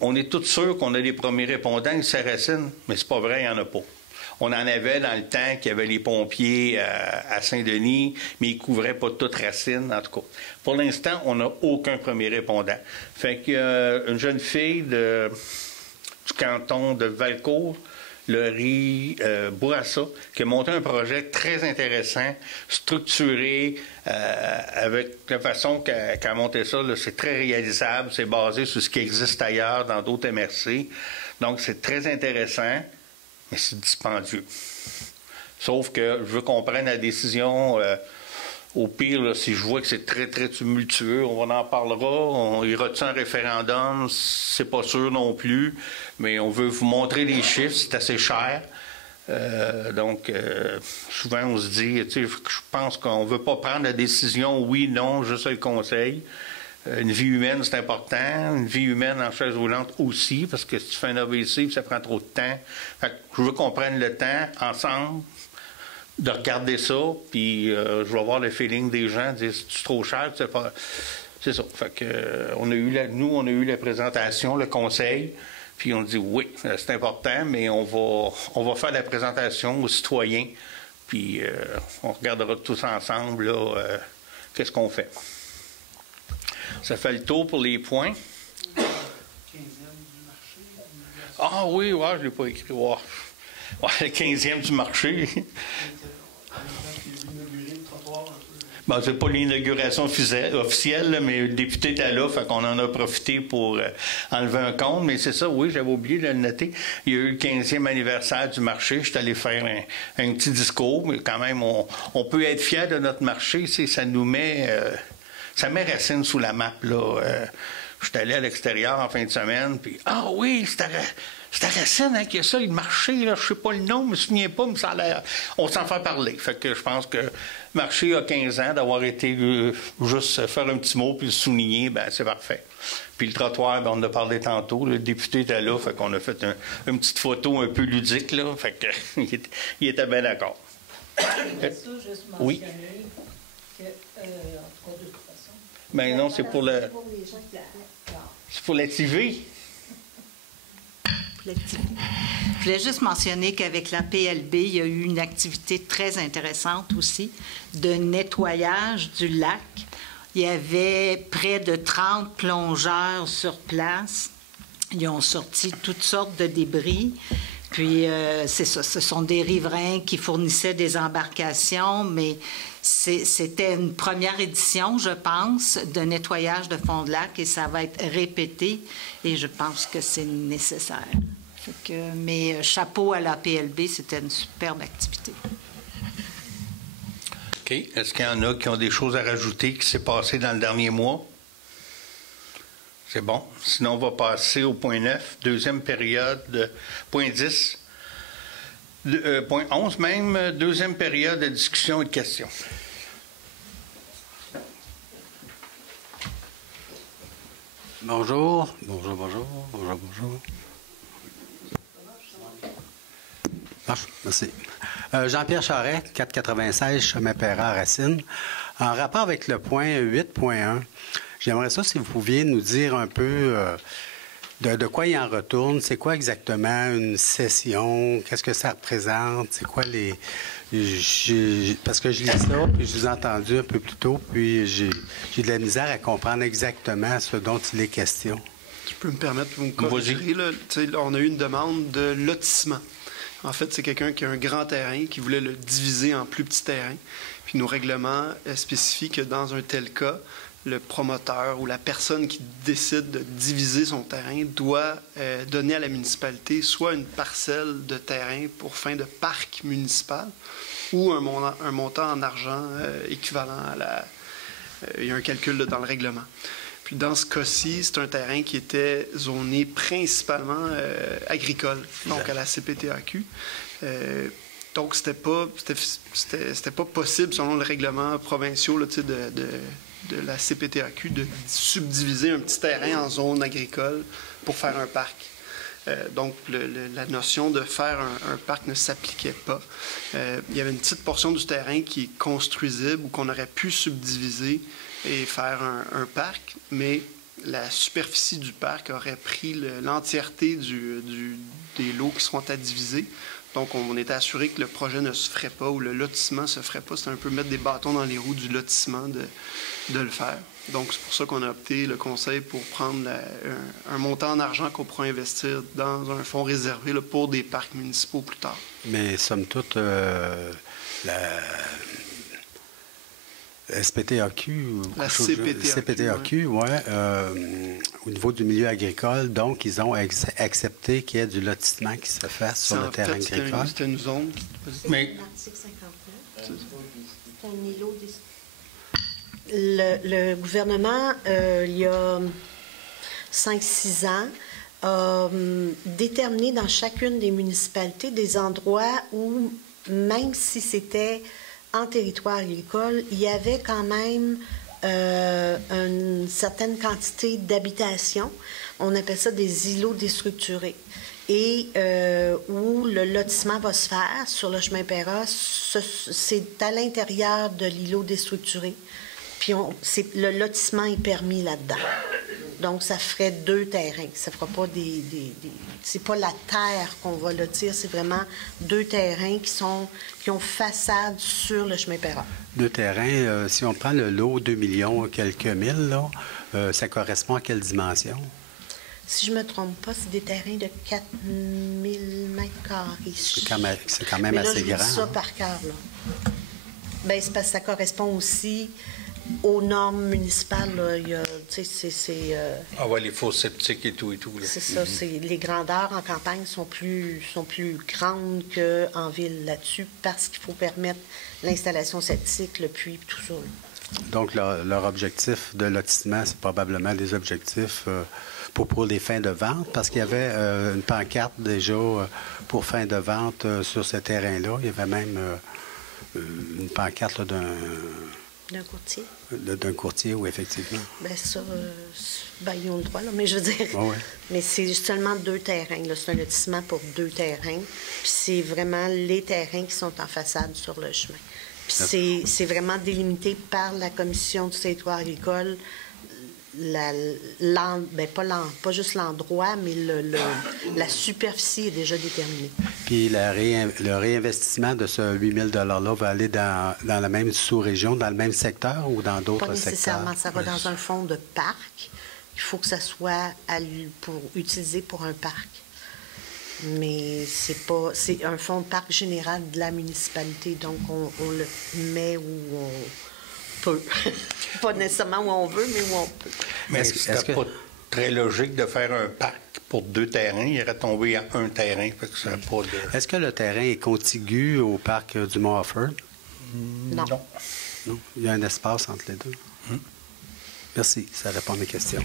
On est tous sûrs qu'on a les premiers répondants, ils s'arracinent, mais c'est pas vrai, il n'y en a pas. On en avait dans le temps qu'il y avait les pompiers à Saint-Denis, mais ils ne couvraient pas toute Racine, en tout cas. Pour l'instant, on n'a aucun premier répondant. Fait qu'il y a une jeune fille du canton de Valcourt, Laurie Bourassa, qui a monté un projet très intéressant, structuré, avec la façon qu'elle a monté ça, là, c'est très réalisable, c'est basé sur ce qui existe ailleurs dans d'autres MRC. Donc, c'est très intéressant. Mais c'est dispendieux. Sauf que je veux qu'on prenne la décision, au pire, là, si je vois que c'est très, très tumultueux, on en parlera, on ira-tu un référendum, c'est pas sûr non plus, mais on veut vous montrer les chiffres, c'est assez cher. Donc, souvent, on se dit, tu sais, je pense qu'on ne veut pas prendre la décision oui, non, juste le conseil. Une vie humaine, c'est important. Une vie humaine en chaise roulante aussi, parce que si tu fais un AVC, ça prend trop de temps. Fait que je veux qu'on prenne le temps, ensemble, de regarder ça, puis je vais voir le feeling des gens, dire, c'est trop cher, c'est pas... C'est ça. Fait que, on a eu la présentation, le conseil, puis on dit oui, c'est important, mais on va faire la présentation aux citoyens, puis on regardera tous ensemble, là, qu'est-ce qu'on fait. Ça fait le tour pour les points. Ah oui, ouais, je ne l'ai pas écrit. Ouais. Ouais, le 15e du marché. Bon, c'est pas l'inauguration officielle, là, mais le député était là, fait qu'on en a profité pour enlever un compte. Mais c'est ça, oui, j'avais oublié de le noter. Il y a eu le 15e anniversaire du marché. Je suis allé faire un petit discours, mais quand même, on peut être fier de notre marché. Ça nous met... ça met Racine sous la map, là. Je suis allé à l'extérieur en fin de semaine, puis « Ah oui, c'était Racine hein, qui a ça, le marché, là, je sais pas le nom, je me souviens pas, mais ça a l'air... » On s'en fait parler. Fait que je pense que le marché a 15 ans, d'avoir été juste faire un petit mot puis le souligner, ben c'est parfait. Puis le trottoir, ben, on en a parlé tantôt, le député était là, fait qu'on a fait une petite photo un peu ludique, là, fait que il était bien d'accord. Oui. Ben non, c'est pour le... C'est pour la TV. Je voulais juste mentionner qu'avec la PLB, il y a eu une activité très intéressante aussi de nettoyage du lac. Il y avait près de 30 plongeurs sur place. Ils ont sorti toutes sortes de débris. Puis, c'est ça, ce sont des riverains qui fournissaient des embarcations, mais c'était une première édition, je pense, de nettoyage de fond de lac et ça va être répété et je pense que c'est nécessaire. Mais chapeau à la PLB, c'était une superbe activité. OK. Est-ce qu'il y en a qui ont des choses à rajouter qui s'est passé dans le dernier mois? C'est bon. Sinon, on va passer au point 9, deuxième période, point 10, point 11 même, deuxième période de discussion et de questions. Bonjour. Merci. Jean-Pierre Charret, 496, chemin Perrin à Racine. En rapport avec le point 8.1, j'aimerais ça si vous pouviez nous dire un peu de quoi il en retourne. C'est quoi exactement une session? Qu'est-ce que ça représente? C'est quoi les... parce que je lis ça, puis je vous ai entendu un peu plus tôt, puis j'ai de la misère à comprendre exactement ce dont il est question. Tu peux me permettre de vous corriger, là, on a eu une demande de lotissement. En fait, c'est quelqu'un qui a un grand terrain, qui voulait le diviser en plus petits terrains. Puis nos règlements spécifient que dans un tel cas, le promoteur ou la personne qui décide de diviser son terrain doit donner à la municipalité soit une parcelle de terrain pour fin de parc municipal ou un montant en argent équivalent à la... il y a un calcul là, dans le règlement. Puis dans ce cas-ci, c'est un terrain qui était zoné principalement agricole, donc à la CPTAQ. Donc, c'était pas possible, selon le règlement provincial là, de la CPTAQ, de subdiviser un petit terrain en zone agricole pour faire un parc. Donc, la notion de faire un parc ne s'appliquait pas. Il y avait une petite portion du terrain qui est construisible ou qu'on aurait pu subdiviser et faire un parc, mais la superficie du parc aurait pris l'entièreté des lots qui seront à diviser. Donc, on était assuré que le projet ne se ferait pas ou le lotissement ne se ferait pas. C'est un peu mettre des bâtons dans les roues du lotissement de le faire. Donc, c'est pour ça qu'on a opté, le conseil, pour prendre un montant en argent qu'on pourra investir dans un fonds réservé là, pour des parcs municipaux plus tard. Mais, somme toute, la SPTAQ, la CPTAQ, oui, au niveau du milieu agricole, donc ils ont accepté qu'il y ait du lotissement qui se fasse sur le terrain agricole. C'était une zone. Mais l'article 59, c'est un îlot. Le gouvernement, il y a 5-6 ans, a déterminé dans chacune des municipalités des endroits où, même si c'était en territoire agricole, il y avait quand même une certaine quantité d'habitations. On appelle ça des îlots déstructurés. Et où le lotissement va se faire sur le chemin Perra, c'est à l'intérieur de l'îlot déstructuré. Puis le lotissement est permis là-dedans. Donc, ça ferait 2 terrains. Ça fera pas c'est pas la terre qu'on va lotir, c'est vraiment 2 terrains qui ont façade sur le chemin Perra. 2 terrains, si on prend le lot 2 millions quelques mille, là, ça correspond à quelle dimension? Si je ne me trompe pas, c'est des terrains de 4000 mètres carrés. C'est quand même assez grand. Je dis ça par cœur, là. Bien, c'est parce que ça correspond aussi aux normes municipales. Là. Il y a, Ah ouais, les fosses septiques et tout. Là. C'est ça. Les grandeurs en campagne sont plus grandes qu'en ville là-dessus parce qu'il faut permettre l'installation septique, le puits, tout ça. Là. Donc, leur objectif de lotissement, c'est probablement des objectifs pour les fins de vente, parce qu'il y avait une pancarte déjà pour fin de vente sur ce terrain-là. Il y avait même une pancarte là, d'un courtier. D'un courtier, oui, effectivement. Bien, ça, ils ont le droit, là, mais je veux dire... Oh, oui. Mais c'est seulement 2 terrains. Là. C'est un lotissement pour 2 terrains. Puis c'est vraiment les terrains qui sont en façade sur le chemin. Puis c'est vraiment délimité par la Commission du territoire agricole. Pas juste l'endroit, mais la superficie est déjà déterminée. Puis le réinvestissement de ce 8 000 $-là va aller dans la même sous-région, dans le même secteur ou dans d'autres secteurs? Pas nécessairement. Ça va dans un fonds de parc. Il faut que ça soit utilisé pour un parc. Mais c'est un fonds de parc général de la municipalité. Donc, on le met où on peut. Pas nécessairement où on veut, mais où on peut. Mais est-ce pas très logique de faire un parc pour 2 terrains? Il aurait tombé à 1 terrain. Fait que ça n'a pas de... Est-ce que le terrain est contigu au parc du Mont-Offord? Non. Non. Il y a un espace entre les deux. Merci. Ça répond à mes questions.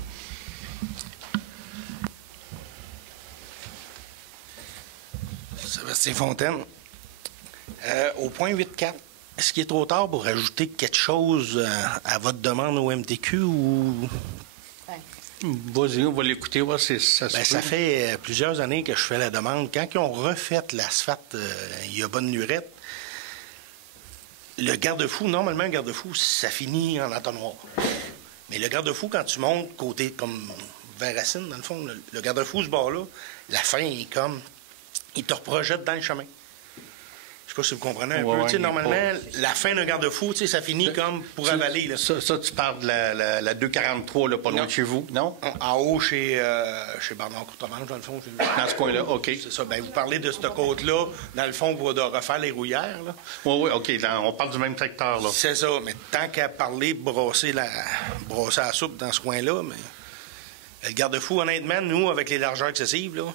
Sébastien Fontaine. Au point 8.4, est-ce qu'il est trop tard pour ajouter quelque chose à votre demande au MTQ ou... Vas-y, on va l'écouter, voir si ça se fait. Ça fait plusieurs années que je fais la demande. Quand ils ont refait l'asphalte, il y a bonne lurette, le garde-fou, normalement, un garde-fou, ça finit en entonnoir. Mais le garde-fou, quand tu montes côté comme vers Racine, dans le fond, le garde-fou, ce bord-là, la fin est comme... Il te reprojette dans le chemin. Je ne sais pas si vous comprenez un peu. Normalement, la fin d'un garde-fou, ça finit comme pour avaler. Là. Ça, tu parles de la 243, là, pas loin de chez vous, non? En haut, chez Bernard Courtemanche, dans le fond. Dans ce coin-là, OK. C'est ça. Bien, vous parlez de cette côte-là, dans le fond, pour de refaire les rouillères. Oui, OK. On parle du même secteur, là. C'est ça. Mais tant qu'à parler, brosser la soupe dans ce coin-là, mais le garde-fou, honnêtement, nous, avec les largeurs excessives, là,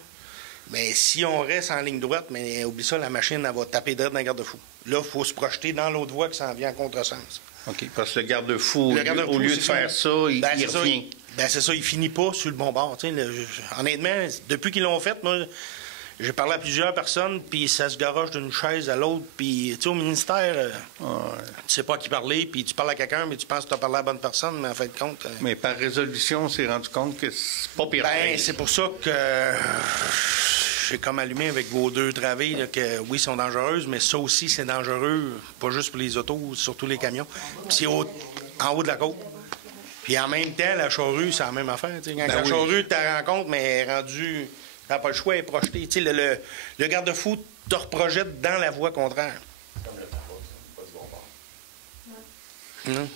mais si on reste en ligne droite, mais oublie ça, la machine, elle va taper direct dans le garde-fou. Là, il faut se projeter dans l'autre voie qui s'en vient en contresens. OK, parce que le garde-fou, au lieu de faire ça, il revient. C'est ça, il finit pas sur le bon bord. Honnêtement, depuis qu'ils l'ont fait, moi, j'ai parlé à plusieurs personnes, puis ça se garoche d'une chaise à l'autre, puis au ministère, tu sais pas à qui parler, puis tu parles à quelqu'un, mais tu penses que tu as parlé à la bonne personne, mais en fin de compte... Mais par résolution, on s'est rendu compte que c'est pas pire. C'est pour ça que... J'ai comme allumé avec vos 2 travées là, que oui, sont dangereuses, mais ça aussi, c'est dangereux, pas juste pour les autos, surtout les camions. Puis c'est en haut de la côte. Puis en même temps, la charrue, c'est la même affaire. Quand la charrue, tu la rencontres, mais elle est rendue... T'as pas le choix, elle est projetée. Le garde-fou te reprojette dans la voie contraire. Comme le parcours, c'est pas du bon bord. Non.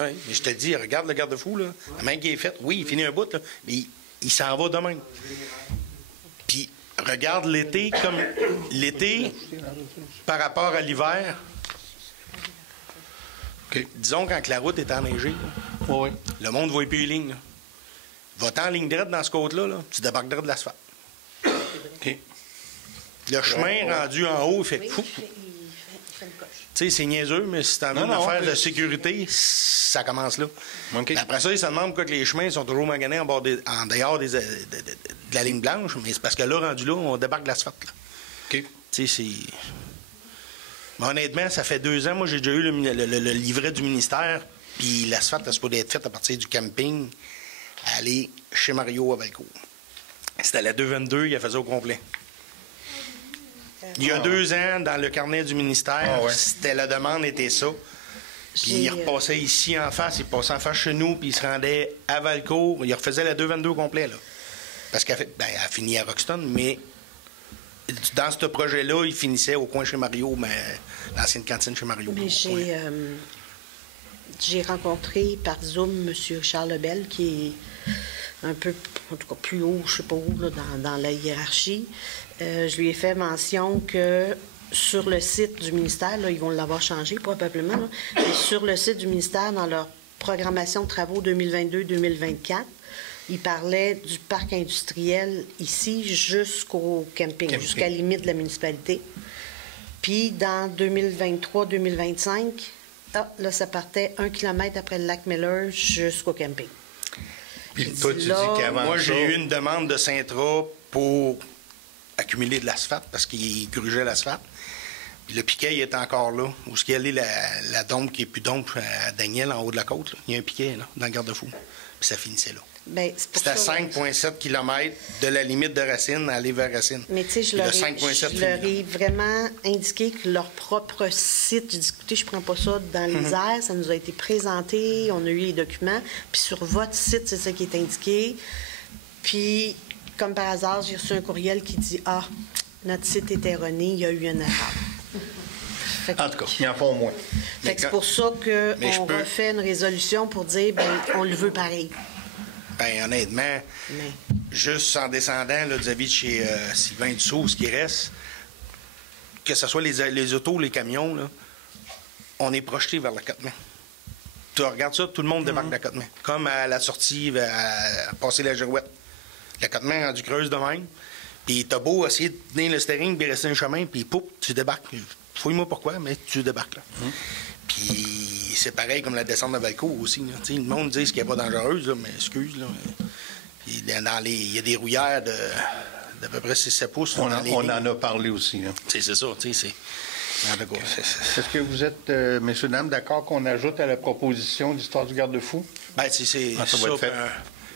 Oui, mais je te dis, regarde le garde-fou, là. La main qui est faite, oui, il finit un bout, là, mais il s'en va de même. Puis, regarde l'été comme l'été par rapport à l'hiver. Okay. Disons, quand la route est enneigée, le monde ne voit plus les lignes. Là. Va-t'en en ligne droite dans ce côte-là, là, tu débarques droit de l'asphalte. Okay. Le chemin rendu en haut, il fait fou. Il fait une coche. Tu sais, c'est niaiseux, mais si t'en as une affaire de sécurité, ça commence là. Okay. Après ça, ils se demandent pourquoi les chemins sont toujours maganés en dehors de la ligne blanche, mais c'est parce que là, rendu là, on débarque de l'asphalte. OK. Tu sais, c'est... Mais honnêtement, ça fait 2 ans, moi, j'ai déjà eu le livret du ministère, puis l'asphalte, elle se peut être faite à partir du camping, aller chez Mario à Valcourt. C'était la 222, il a fait ça au complet. Il y a 2 ans, dans le carnet du ministère, c'était la demande était ça. Puis il repassait ici en face, il passait en face chez nous, puis il se rendait à Valcourt. Il refaisait la 222 au complet, là. Parce qu'elle a fini à Roxton, mais dans ce projet-là, il finissait au coin chez Mario, mais l'ancienne cantine chez Mario. Mais j'ai rencontré par Zoom M. Charles Lebel, qui est un peu, en tout cas, plus haut, je ne sais pas où, là, dans la hiérarchie. Je lui ai fait mention que sur le site du ministère, là, ils vont l'avoir changé probablement, là, mais sur le site du ministère, dans leur programmation de travaux 2022-2024, ils parlaient du parc industriel ici jusqu'au camping, jusqu'à la limite de la municipalité. Puis dans 2023-2025, là, ça partait 1 kilomètre après le lac Miller jusqu'au camping. Puis toi, tu dis qu'avant moi, j'ai eu une demande de Sintra pour accumuler de l'asphalte parce qu'il grugeait l'asphalte. Puis le piquet, il est encore là. Où est-ce qu'il y a la dompe qui est plus dompe à Daniel, en haut de la côte? Là. Il y a un piquet là, dans le garde-fou. Puis ça finissait là. C'était à 5,7 km de la limite de Racine à aller vers Racine. Mais tu sais, je leur ai vraiment indiqué que leur propre site, j'ai dit, écoutez, je ne prends pas ça dans les airs, ça nous a été présenté, on a eu les documents, puis sur votre site, c'est ça qui est indiqué. Puis, comme par hasard, j'ai reçu un courriel qui dit « Ah, notre site est erroné, il y a eu une erreur. » En tout cas, il en faut au moins. C'est pour ça qu'on refait une résolution pour dire ben on le veut pareil. Bien, honnêtement, juste en descendant là, vis-à-vis de chez Sylvain Dussault, ce qui reste, que ce soit les autos, les camions, là, on est projeté vers la Côte-Main. Tu regardes ça, tout le monde débarque de la Côte-Main. Comme à la sortie, à passer la Girouette. La Côte-Main rendue creuse de même. Puis t'as beau essayer de tenir le steering, puis rester un chemin, puis pouf, tu débarques. Fouille-moi pourquoi, mais tu débarques là. Puis c'est pareil comme la descente de Valcourt aussi. Là. Le monde dit qu'elle n'est pas dangereuse, là, mais excuse. Là. Puis il y a des rouillères d'à peu près 6-7 pouces. On en a parlé aussi. C'est ça. Est-ce que vous êtes, messieurs, dames, d'accord qu'on ajoute à la proposition d'histoire du garde-fou? Bien, c'est ça. Va être fait.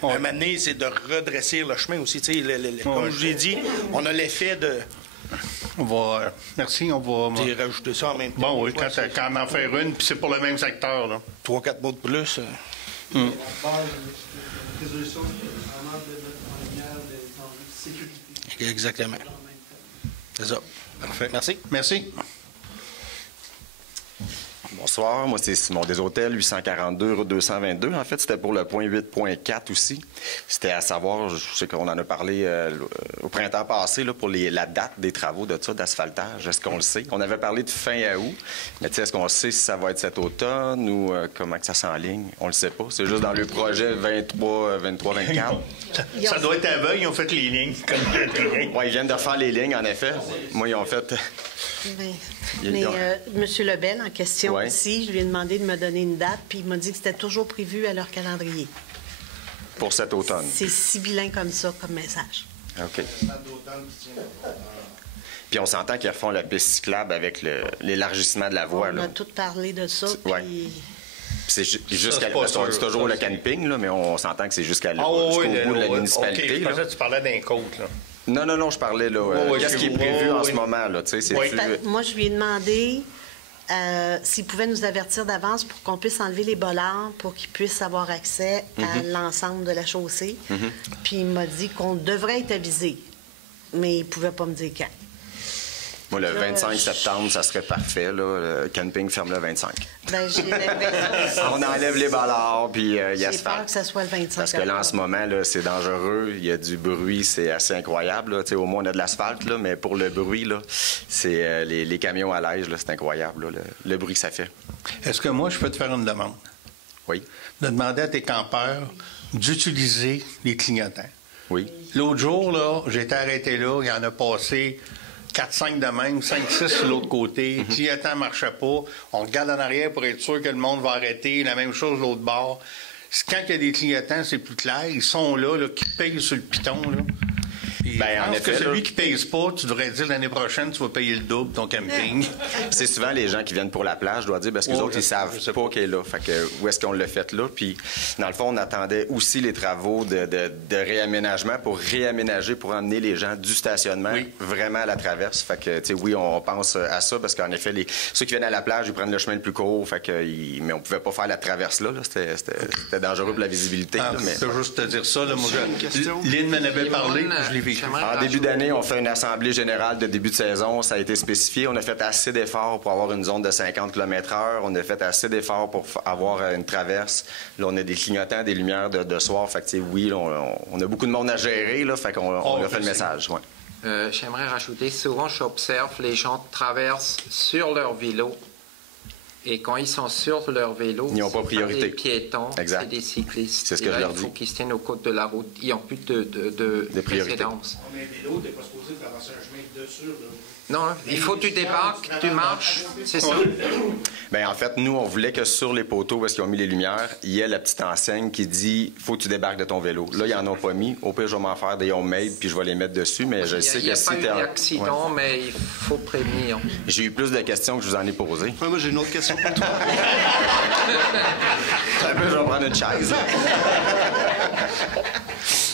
Un moment donné, c'est de redresser le chemin aussi. Comme je vous ai dit, on a l'effet de... Merci, on va... rajouter ça en même temps. Bon, oui, quand on en fait une, puis c'est pour le même secteur, là. 3-4 mots de plus. La base de résolution, c'est vraiment de mettre en lumière les enjeux de sécurité. Exactement. C'est ça. Parfait. Merci. Bonsoir, moi c'est Simon Deshôtels, 842 route 222. En fait, c'était pour le point 8.4 aussi. C'était à savoir, je sais qu'on en a parlé au printemps passé là, pour la date des travaux d'asphaltage. Est-ce qu'on le sait? On avait parlé de fin août, mais est-ce qu'on sait si ça va être cet automne ou comment que ça s'enligne? On le sait pas. C'est juste dans le projet 23, 24. Ça doit être aveugle, ils ont fait les lignes. Oui, ils viennent de faire les lignes, en effet. Moi, ils ont fait... Mais M. Lebel, en question aussi, je lui ai demandé de me donner une date, puis il m'a dit que c'était toujours prévu à leur calendrier. Pour cet automne. C'est sibyllin comme ça, comme message. OK. Puis on s'entend qu'ils refont la piste cyclable avec l'élargissement de la voie. On a tout parlé de ça, puis... C'est jusqu'à... On dit toujours le camping, là, mais on s'entend que c'est jusqu'au bout de la municipalité. OK, je pensais que tu parlais d'un côte, là. Non, je parlais, là, qu'est-ce qui est prévu en ce moment, là, tu sais, Moi, je lui ai demandé s'il pouvait nous avertir d'avance pour qu'on puisse enlever les bollards pour qu'ils puissent avoir accès à l'ensemble de la chaussée. Puis il m'a dit qu'on devrait être avisé, mais il ne pouvait pas me dire quand. Moi, le 25 septembre, ça serait parfait. Là. Le camping ferme le 25. Ben, j'ai l'impression. On enlève les ballards, puis il y a J'ai peur que ça soit le 25. Parce que là, en ce moment, là, c'est dangereux. Il y a du bruit, c'est assez incroyable. Là. Au moins, on a de l'asphalte, là, mais pour le bruit, là, c'est les camions à l'âge, c'est incroyable, là, le bruit que ça fait. Est-ce que moi, je peux te faire une demande? Oui. De demander à tes campeurs d'utiliser les clignotants. Oui. L'autre jour, là, j'ai été arrêté là, il y en a passé 4-5 de même, 5-6 sur l'autre côté. Clignotant ne marchait pas. On regarde en arrière pour être sûr que le monde va arrêter. La même chose de l'autre bord. Quand il y a des clignotants, c'est plus clair. Ils sont là qui payent sur le piton. Là. Ben, en effet, que celui qui ne pèse pas, tu devrais dire l'année prochaine, tu vas payer le double ton camping. C'est souvent les gens qui viennent pour la plage, je dois dire, parce que les autres, ils savent pas qu'elle est là. Fait que, où est-ce qu'on l'a fait là? Puis, dans le fond, on attendait aussi les travaux de réaménagement pour réaménager, pour emmener les gens du stationnement vraiment à la traverse. Fait que, tu sais, oui, on pense à ça, parce qu'en effet, ceux qui viennent à la plage, ils prennent le chemin le plus court. Fait que, mais on pouvait pas faire la traverse là. C'était dangereux pour la visibilité. Je peux juste te dire ça. Là, moi, Lynn m'en avait parlé, je l'ai vécu. En début d'année, on fait une assemblée générale de début de saison. Ça a été spécifié. On a fait assez d'efforts pour avoir une zone de 50 km/h. On a fait assez d'efforts pour avoir une traverse. Là, on a des clignotants, des lumières de soir. Fait que, oui, là, on a beaucoup de monde à gérer. Là, fait qu'on a fait le message. Ouais. J'aimerais rajouter, souvent j'observe les gens traversent sur leur vélo. Et quand ils sont sur leur vélo, ils n'ont pas priorité. C'est des piétons, c'est des cyclistes. C'est ce que je leur dis. Il faut qu'ils se tiennent au côté de la route. Ils n'ont plus de précédence. Mais un vélo, tu n'es pas supposé traverser un chemin dessus. Non, il faut que tu débarques, tu marches, c'est ça. Bien, en fait, nous, on voulait que sur les poteaux où ils ont mis les lumières, il y ait la petite enseigne qui dit « faut que tu débarques de ton vélo ». Là, ils n'en ont pas mis. Au pire, je vais m'en faire des homemade puis je vais les mettre dessus, mais je sais que si il n'y a pas eu d'accident, mais il faut prévenir. J'ai eu plus de questions que je vous en ai posées. Ouais, moi, j'ai une autre question pour toi. Un peu, je vais prendre une chaise.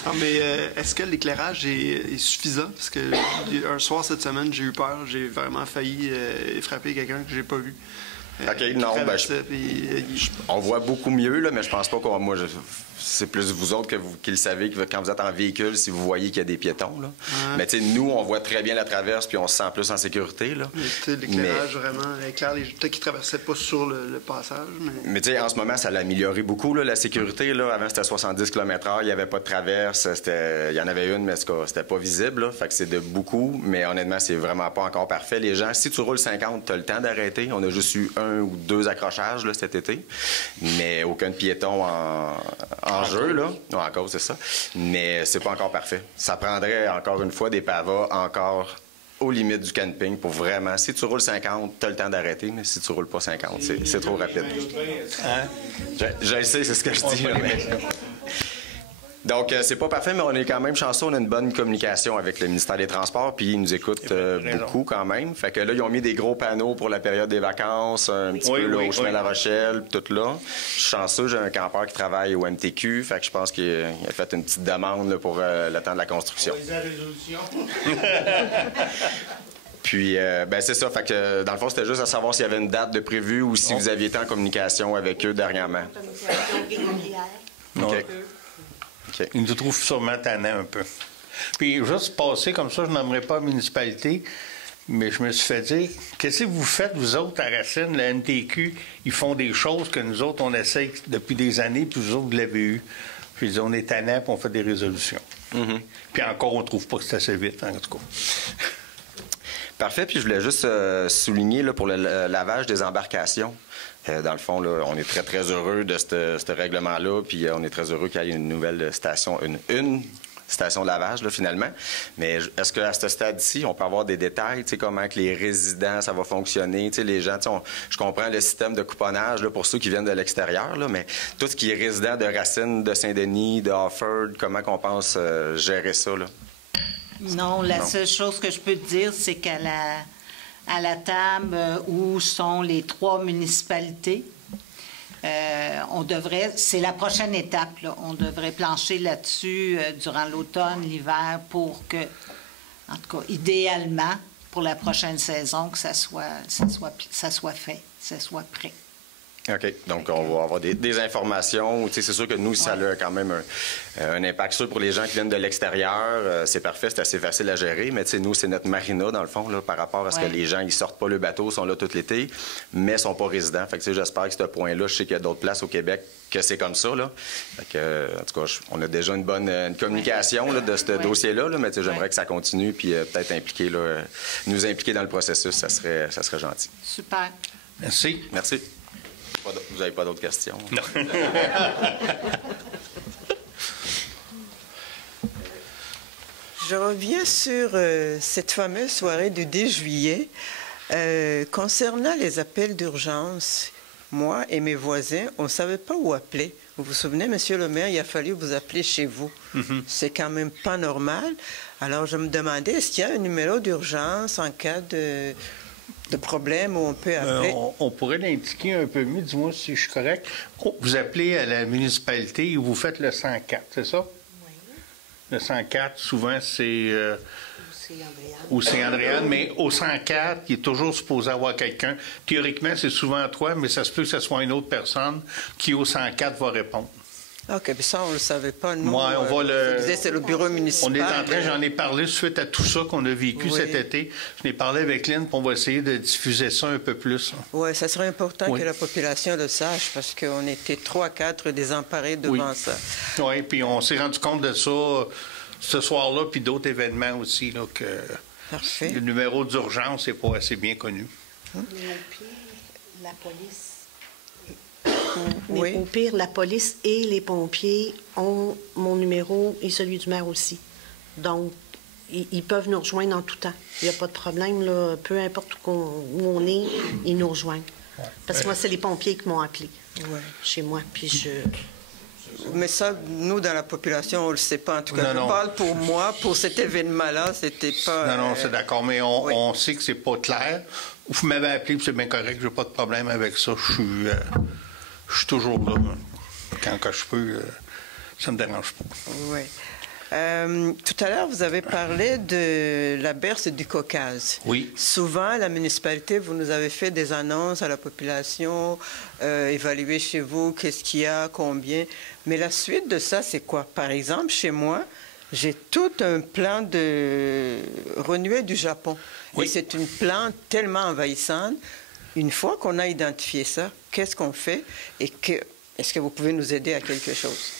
Non, mais est-ce que l'éclairage est suffisant? Parce que un soir cette semaine, j'ai eu peur. J'ai vraiment failli frapper quelqu'un que j'ai pas vu. OK, non, on voit beaucoup mieux, là, mais je pense pas qu'on... Moi, c'est plus vous autres qui le savez, que quand vous êtes en véhicule, si vous voyez qu'il y a des piétons. Là. Mais tu sais, nous, on voit très bien la traverse, puis on se sent plus en sécurité. Là. L'éclairage vraiment éclaire les gens. Peut-être qu'ils ne traversaient pas sur le passage. Mais tu sais, en ce moment, ça l'a amélioré beaucoup, là, la sécurité. Là. Avant, c'était 70 km/h, il n'y avait pas de traverse. Il y en avait une, mais c'était pas visible. Là. Fait que c'est de beaucoup, mais honnêtement, c'est vraiment pas encore parfait. Les gens, si tu roules 50, tu as le temps d'arrêter. On a juste eu 1 ou 2 accrochages là, cet été, mais aucun piéton en jeu, là. Non, encore, c'est ça. Mais c'est pas encore parfait. Ça prendrait, encore une fois, des pavas encore aux limites du camping pour vraiment... Si tu roules 50, tu as le temps d'arrêter, mais si tu roules pas 50, c'est trop rapide. Hein? Je le sais, c'est ce que je dis. Là, mais... Donc, c'est pas parfait, mais on est quand même chanceux. On a une bonne communication avec le ministère des Transports, puis ils nous écoutent beaucoup quand même. Fait que là, ils ont mis des gros panneaux pour la période des vacances, un petit peu là, au chemin La Rochelle, tout là. Je suis chanceux, j'ai un campeur qui travaille au MTQ, fait que je pense qu'il a fait une petite demande là, pour le temps de la construction. Puis, ben c'est ça. Fait que, dans le fond, c'était juste à savoir s'il y avait une date de prévue ou si vous aviez été en communication avec eux dernièrement. OK. Okay. Ils nous trouvent sûrement tannants un peu. Puis, juste passer comme ça, je n'aimerais pas la municipalité, mais je me suis fait dire, qu'est-ce que vous faites, vous autres, à Racine, la MTQ, ils font des choses que nous autres, on essaye depuis des années, puis vous autres, vous l'avez eu. Puis, on est tannants, puis on fait des résolutions. Puis encore, on ne trouve pas que c'est assez vite, en tout cas. Parfait. Puis, je voulais juste souligner là, pour le lavage des embarcations. Dans le fond, là, on est très, très heureux de ce règlement-là, puis on est très heureux qu'il y ait une nouvelle station, une station de lavage, là, finalement. Mais est-ce qu'à ce stade-ci, on peut avoir des détails, tu sais, comment que les résidents, ça va fonctionner, tu sais, les gens, tu sais, je comprends le système de couponnage, là, pour ceux qui viennent de l'extérieur, là, mais tout ce qui est résident de Racine, de Saint-Denis, de Offord, comment qu'on pense gérer ça, là? Non, la seule chose que je peux te dire, c'est qu'à la table où sont les 3 municipalités, on devrait, c'est la prochaine étape, là, on devrait plancher là-dessus durant l'automne, l'hiver, pour que, en tout cas, idéalement, pour la prochaine saison, que ça soit fait, ça soit prêt. OK. Donc, on va avoir des informations. Tu sais, c'est sûr que nous, ça a quand même un impact sûr pour les gens qui viennent de l'extérieur. C'est parfait, c'est assez facile à gérer. Mais tu sais, nous, c'est notre marina, dans le fond, là, par rapport à ce que les gens, ils sortent pas le bateau, sont là tout l'été, mais sont pas résidents. Fait que, tu sais, j'espère que ce point-là, je sais qu'il y a d'autres places au Québec que c'est comme ça, là. Fait que, en tout cas, on a déjà une bonne communication là, de ce dossier-là, là, mais tu sais, j'aimerais que ça continue, puis peut-être nous impliquer dans le processus, ça serait gentil. Super. Merci. Merci. Vous n'avez pas d'autres questions? Non. Je Je reviens sur cette fameuse soirée du 10 juillet. Concernant les appels d'urgence, moi et mes voisins, on ne savait pas où appeler. Vous vous souvenez, Monsieur le maire, il a fallu vous appeler chez vous. C'est quand même pas normal. Alors, je me demandais, est-ce qu'il y a un numéro d'urgence en cas de problème où on peut appeler? On pourrait l'indiquer un peu mieux, dis-moi si je suis correct. Vous appelez à la municipalité et vous faites le 104, c'est ça? Oui. Le 104, souvent, c'est... Ou c'est Andréane, mais au 104, il est toujours supposé avoir quelqu'un. Théoriquement, c'est souvent toi, mais ça se peut que ce soit une autre personne qui, au 104, va répondre. OK, mais ça, on ne le savait pas. Nous, moi, on va c'est le bureau municipal. On est en train, j'en ai parlé suite à tout ça qu'on a vécu cet été. Je n'ai parlé avec Lynn, puis on va essayer de diffuser ça un peu plus. Oui, ça serait important que la population le sache, parce qu'on était 3-4 désemparés devant ça. Oui, puis on s'est rendu compte de ça ce soir-là, puis d'autres événements aussi, là, que Parfait. Le numéro d'urgence n'est pas assez bien connu. Mais au pire, la police... Mais au pire, la police et les pompiers ont mon numéro et celui du maire aussi. Donc, ils peuvent nous rejoindre en tout temps. Il n'y a pas de problème, là. Peu importe où on est, ils nous rejoignent. Parce que moi, c'est les pompiers qui m'ont appelé chez moi. Puis Mais ça, nous, dans la population, on ne le sait pas. En tout cas, je parle pour moi. Pour cet événement-là, c'était pas... Non, c'est d'accord, mais on sait que c'est pas clair. Vous m'avez appelé, c'est bien correct, je n'ai pas de problème avec ça. Je suis toujours là. Quand que je peux, ça ne me dérange pas. Oui. Tout à l'heure, vous avez parlé de la berce du Caucase. Oui. Souvent, la municipalité, vous nous avez fait des annonces à la population, évaluer chez vous, qu'est-ce qu'il y a, combien. Mais la suite de ça, c'est quoi? Par exemple, chez moi, j'ai tout un plan de renouée du Japon. Oui. Et c'est une plante tellement envahissante. Une fois qu'on a identifié ça, qu'est-ce qu'on fait? Et est-ce que vous pouvez nous aider à quelque chose?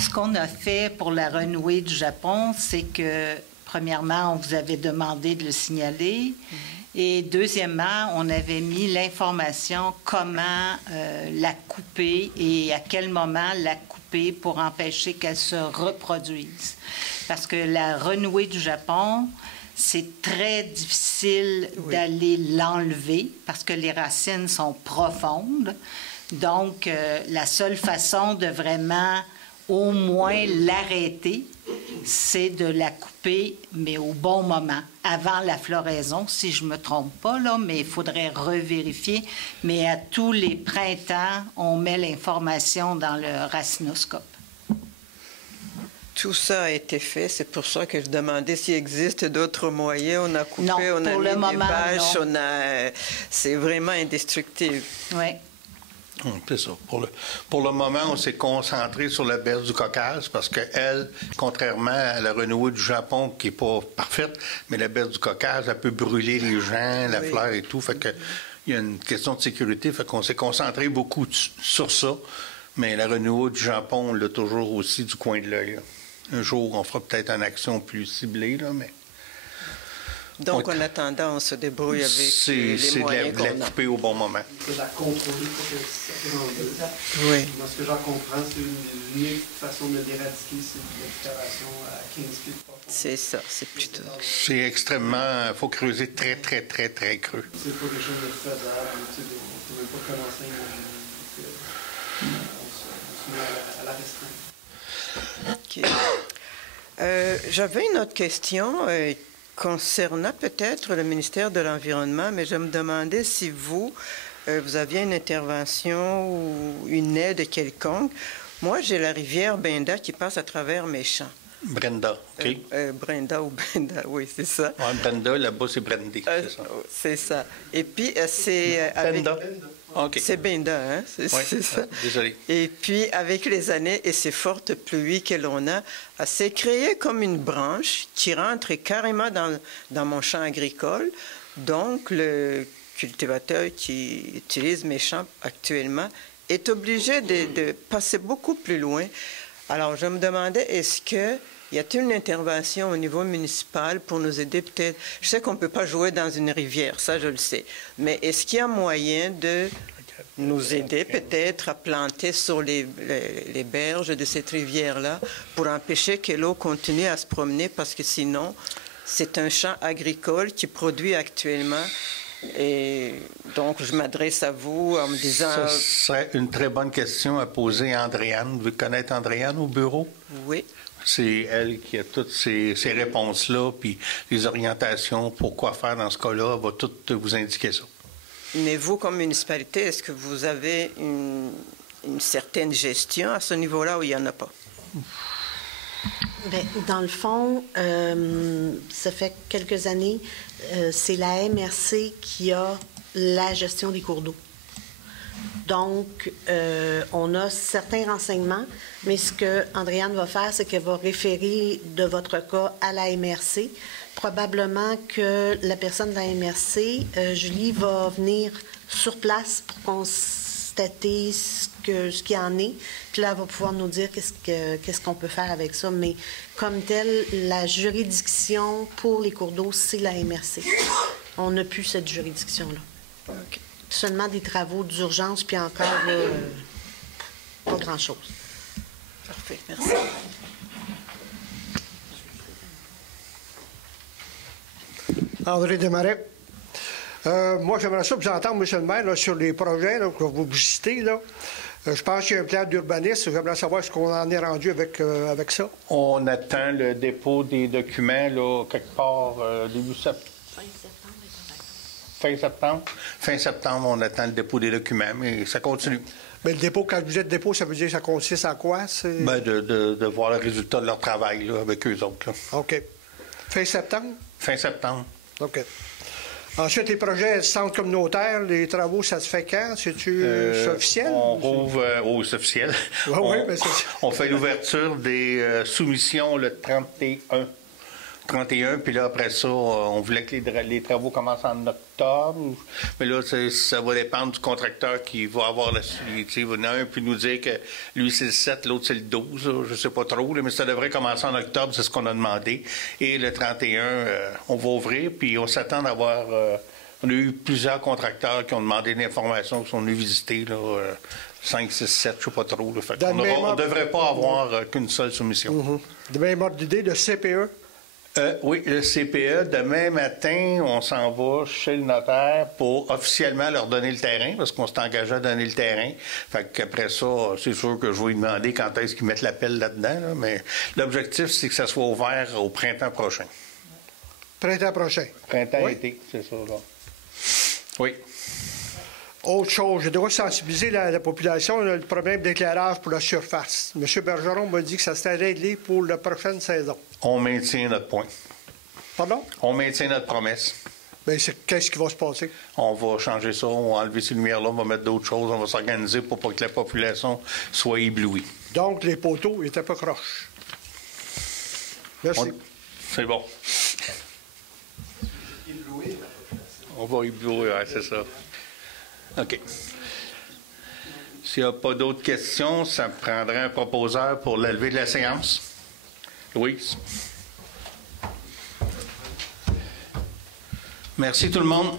Ce qu'on a fait pour la renouée du Japon, c'est que, premièrement, on vous avait demandé de le signaler. Et deuxièmement, on avait mis l'information comment la couper et à quel moment la couper pour empêcher qu'elle se reproduise. Parce que la renouée du Japon, c'est très difficile d'aller l'enlever parce que les racines sont profondes. Donc, la seule façon de vraiment au moins l'arrêter, c'est de la couper, mais au bon moment, avant la floraison, si je ne me trompe pas, là, mais il faudrait revérifier. Mais à tous les printemps, on met l'information dans le racinoscope. Tout ça a été fait. C'est pour ça que je demandais s'il existe d'autres moyens. On a coupé, on a mis des bâches, c'est vraiment indestructible. Oui. C'est ça. Pour le moment, on s'est concentré sur la berce du Caucase parce qu'elle, contrairement à la renouée du Japon, qui n'est pas parfaite, mais la berce du Caucase, elle peut brûler les gens, la fleur et tout. Fait que il y a une question de sécurité. Fait qu'on s'est concentré beaucoup sur ça. Mais la renouée du Japon, on l'a toujours aussi du coin de l'œil. Un jour, on fera peut-être une action plus ciblée, là, mais... Donc, en attendant, on se débrouille avec les moyens qu'on a. C'est de la couper au bon moment. De la contrôler pour que ça se Oui. Moi, ce que j'en comprends, c'est l'unique façon de l'éradiquer, c'est l'excavation à 15 pieds de profondeur. C'est ça, c'est plutôt... C'est extrêmement... Il faut creuser très, très, très, très creux. C'est pas quelque chose de faisable. On ne peut même pas commencer à imaginer. On se met à la restreindre. OK. J'avais une autre question concernant peut-être le ministère de l'Environnement, mais je me demandais si vous aviez une intervention ou une aide quelconque. Moi, j'ai la rivière Benda qui passe à travers mes champs. Brenda, OK. Brenda ou Benda, oui, c'est ça. Oui, Brenda, là-bas, c'est Brandy, c'est ça. C'est ça. Et puis, c'est... Benda. Okay. C'est Benda, hein? C'est ça. Désolé. Et puis, avec les années et ces fortes pluies que l'on a, c'est créé comme une branche qui rentre carrément dans mon champ agricole. Donc, le cultivateur qui utilise mes champs actuellement est obligé de passer beaucoup plus loin. Alors, je me demandais, y a-t-il une intervention au niveau municipal pour nous aider peut-être? Je sais qu'on ne peut pas jouer dans une rivière, ça je le sais. Mais est-ce qu'il y a moyen de nous aider peut-être à planter sur les berges de cette rivière-là pour empêcher que l'eau continue à se promener parce que sinon, c'est un champ agricole qui produit actuellement. Et donc, je m'adresse à vous en me disant... Ce serait une très bonne question à poser à Andréane. Vous connaissez Andréane au bureau? Oui. C'est elle qui a toutes ces réponses-là, puis les orientations pour quoi faire dans ce cas-là, elle va tout vous indiquer ça. Mais vous, comme municipalité, est-ce que vous avez une certaine gestion à ce niveau-là ou il n'y en a pas? Bien, dans le fond, ça fait quelques années, c'est la MRC qui a la gestion des cours d'eau. Donc, on a certains renseignements, mais ce que Andréane va faire, c'est qu'elle va référer de votre cas à la MRC. Probablement que la personne de la MRC, Julie, va venir sur place pour constater ce qu'il en est. Puis là, elle va pouvoir nous dire qu'est-ce qu'on peut faire avec ça. Mais comme tel, la juridiction pour les cours d'eau, c'est la MRC. On n'a plus cette juridiction-là. OK. Seulement des travaux d'urgence, puis encore pas grand-chose. Parfait, merci. André Desmarais. Moi, j'aimerais ça vous entendre, M. le maire, là, sur les projets là, que vous citez. Là. Je pense qu'il y a un plan d'urbanisme. J'aimerais savoir ce qu'on en est rendu avec ça. On attend le dépôt des documents là, quelque part début septembre. Fin septembre. Fin septembre, on attend le dépôt des documents, mais ça continue. Mais le dépôt, quand vous êtes dépôt, ça veut dire que ça consiste en quoi? Bien, de voir le résultat de leur travail là, avec eux autres. Là. OK. Fin septembre? Fin septembre. OK. Ensuite, les projets centres communautaires, les travaux, ça se fait quand? C'est-tu officiel? On rouvre... c'est officiel. Oui, mais c'est... On fait l'ouverture des soumissions le 31, puis là, après ça, on voulait que les travaux commencent en octobre. Mais là, ça va dépendre du contracteur qui va avoir la suite. Il va y en a un puis nous dire que lui, c'est le 7, l'autre, c'est le 12. Là, je ne sais pas trop, là, mais ça devrait commencer en octobre, c'est ce qu'on a demandé. Et le 31, on va ouvrir, puis on s'attend d'avoir... on a eu plusieurs contracteurs qui ont demandé des informations, qui sont venus visiter, là, 5, 6, 7, je ne sais pas trop. Là, fait on ne devrait pas avoir qu'une seule soumission. De même ordre d'idée de CPE? Oui, le CPE, demain matin, on s'en va chez le notaire pour officiellement leur donner le terrain, parce qu'on s'est engagé à donner le terrain. Fait qu'après ça, c'est sûr que je vais lui demander quand est-ce qu'ils mettent l'appel là-dedans, là, mais l'objectif, c'est que ça soit ouvert au printemps prochain. Printemps prochain? Printemps-été, c'est ça, là. Oui. Autre chose, je dois sensibiliser la population le problème d'éclairage pour la surface. M. Bergeron m'a dit que ça serait réglé pour la prochaine saison. On maintient notre point. Pardon? On maintient notre promesse. Bien, qu'est-ce qui va se passer? On va changer ça, on va enlever ces lumières-là, on va mettre d'autres choses, on va s'organiser pour pas que la population soit éblouie. Donc, les poteaux étaient pas croches. Merci. C'est bon. On va éblouir, ouais, c'est ça. OK. S'il n'y a pas d'autres questions, ça me prendrait un proposeur pour la levée de la séance. Louise. Merci tout le monde.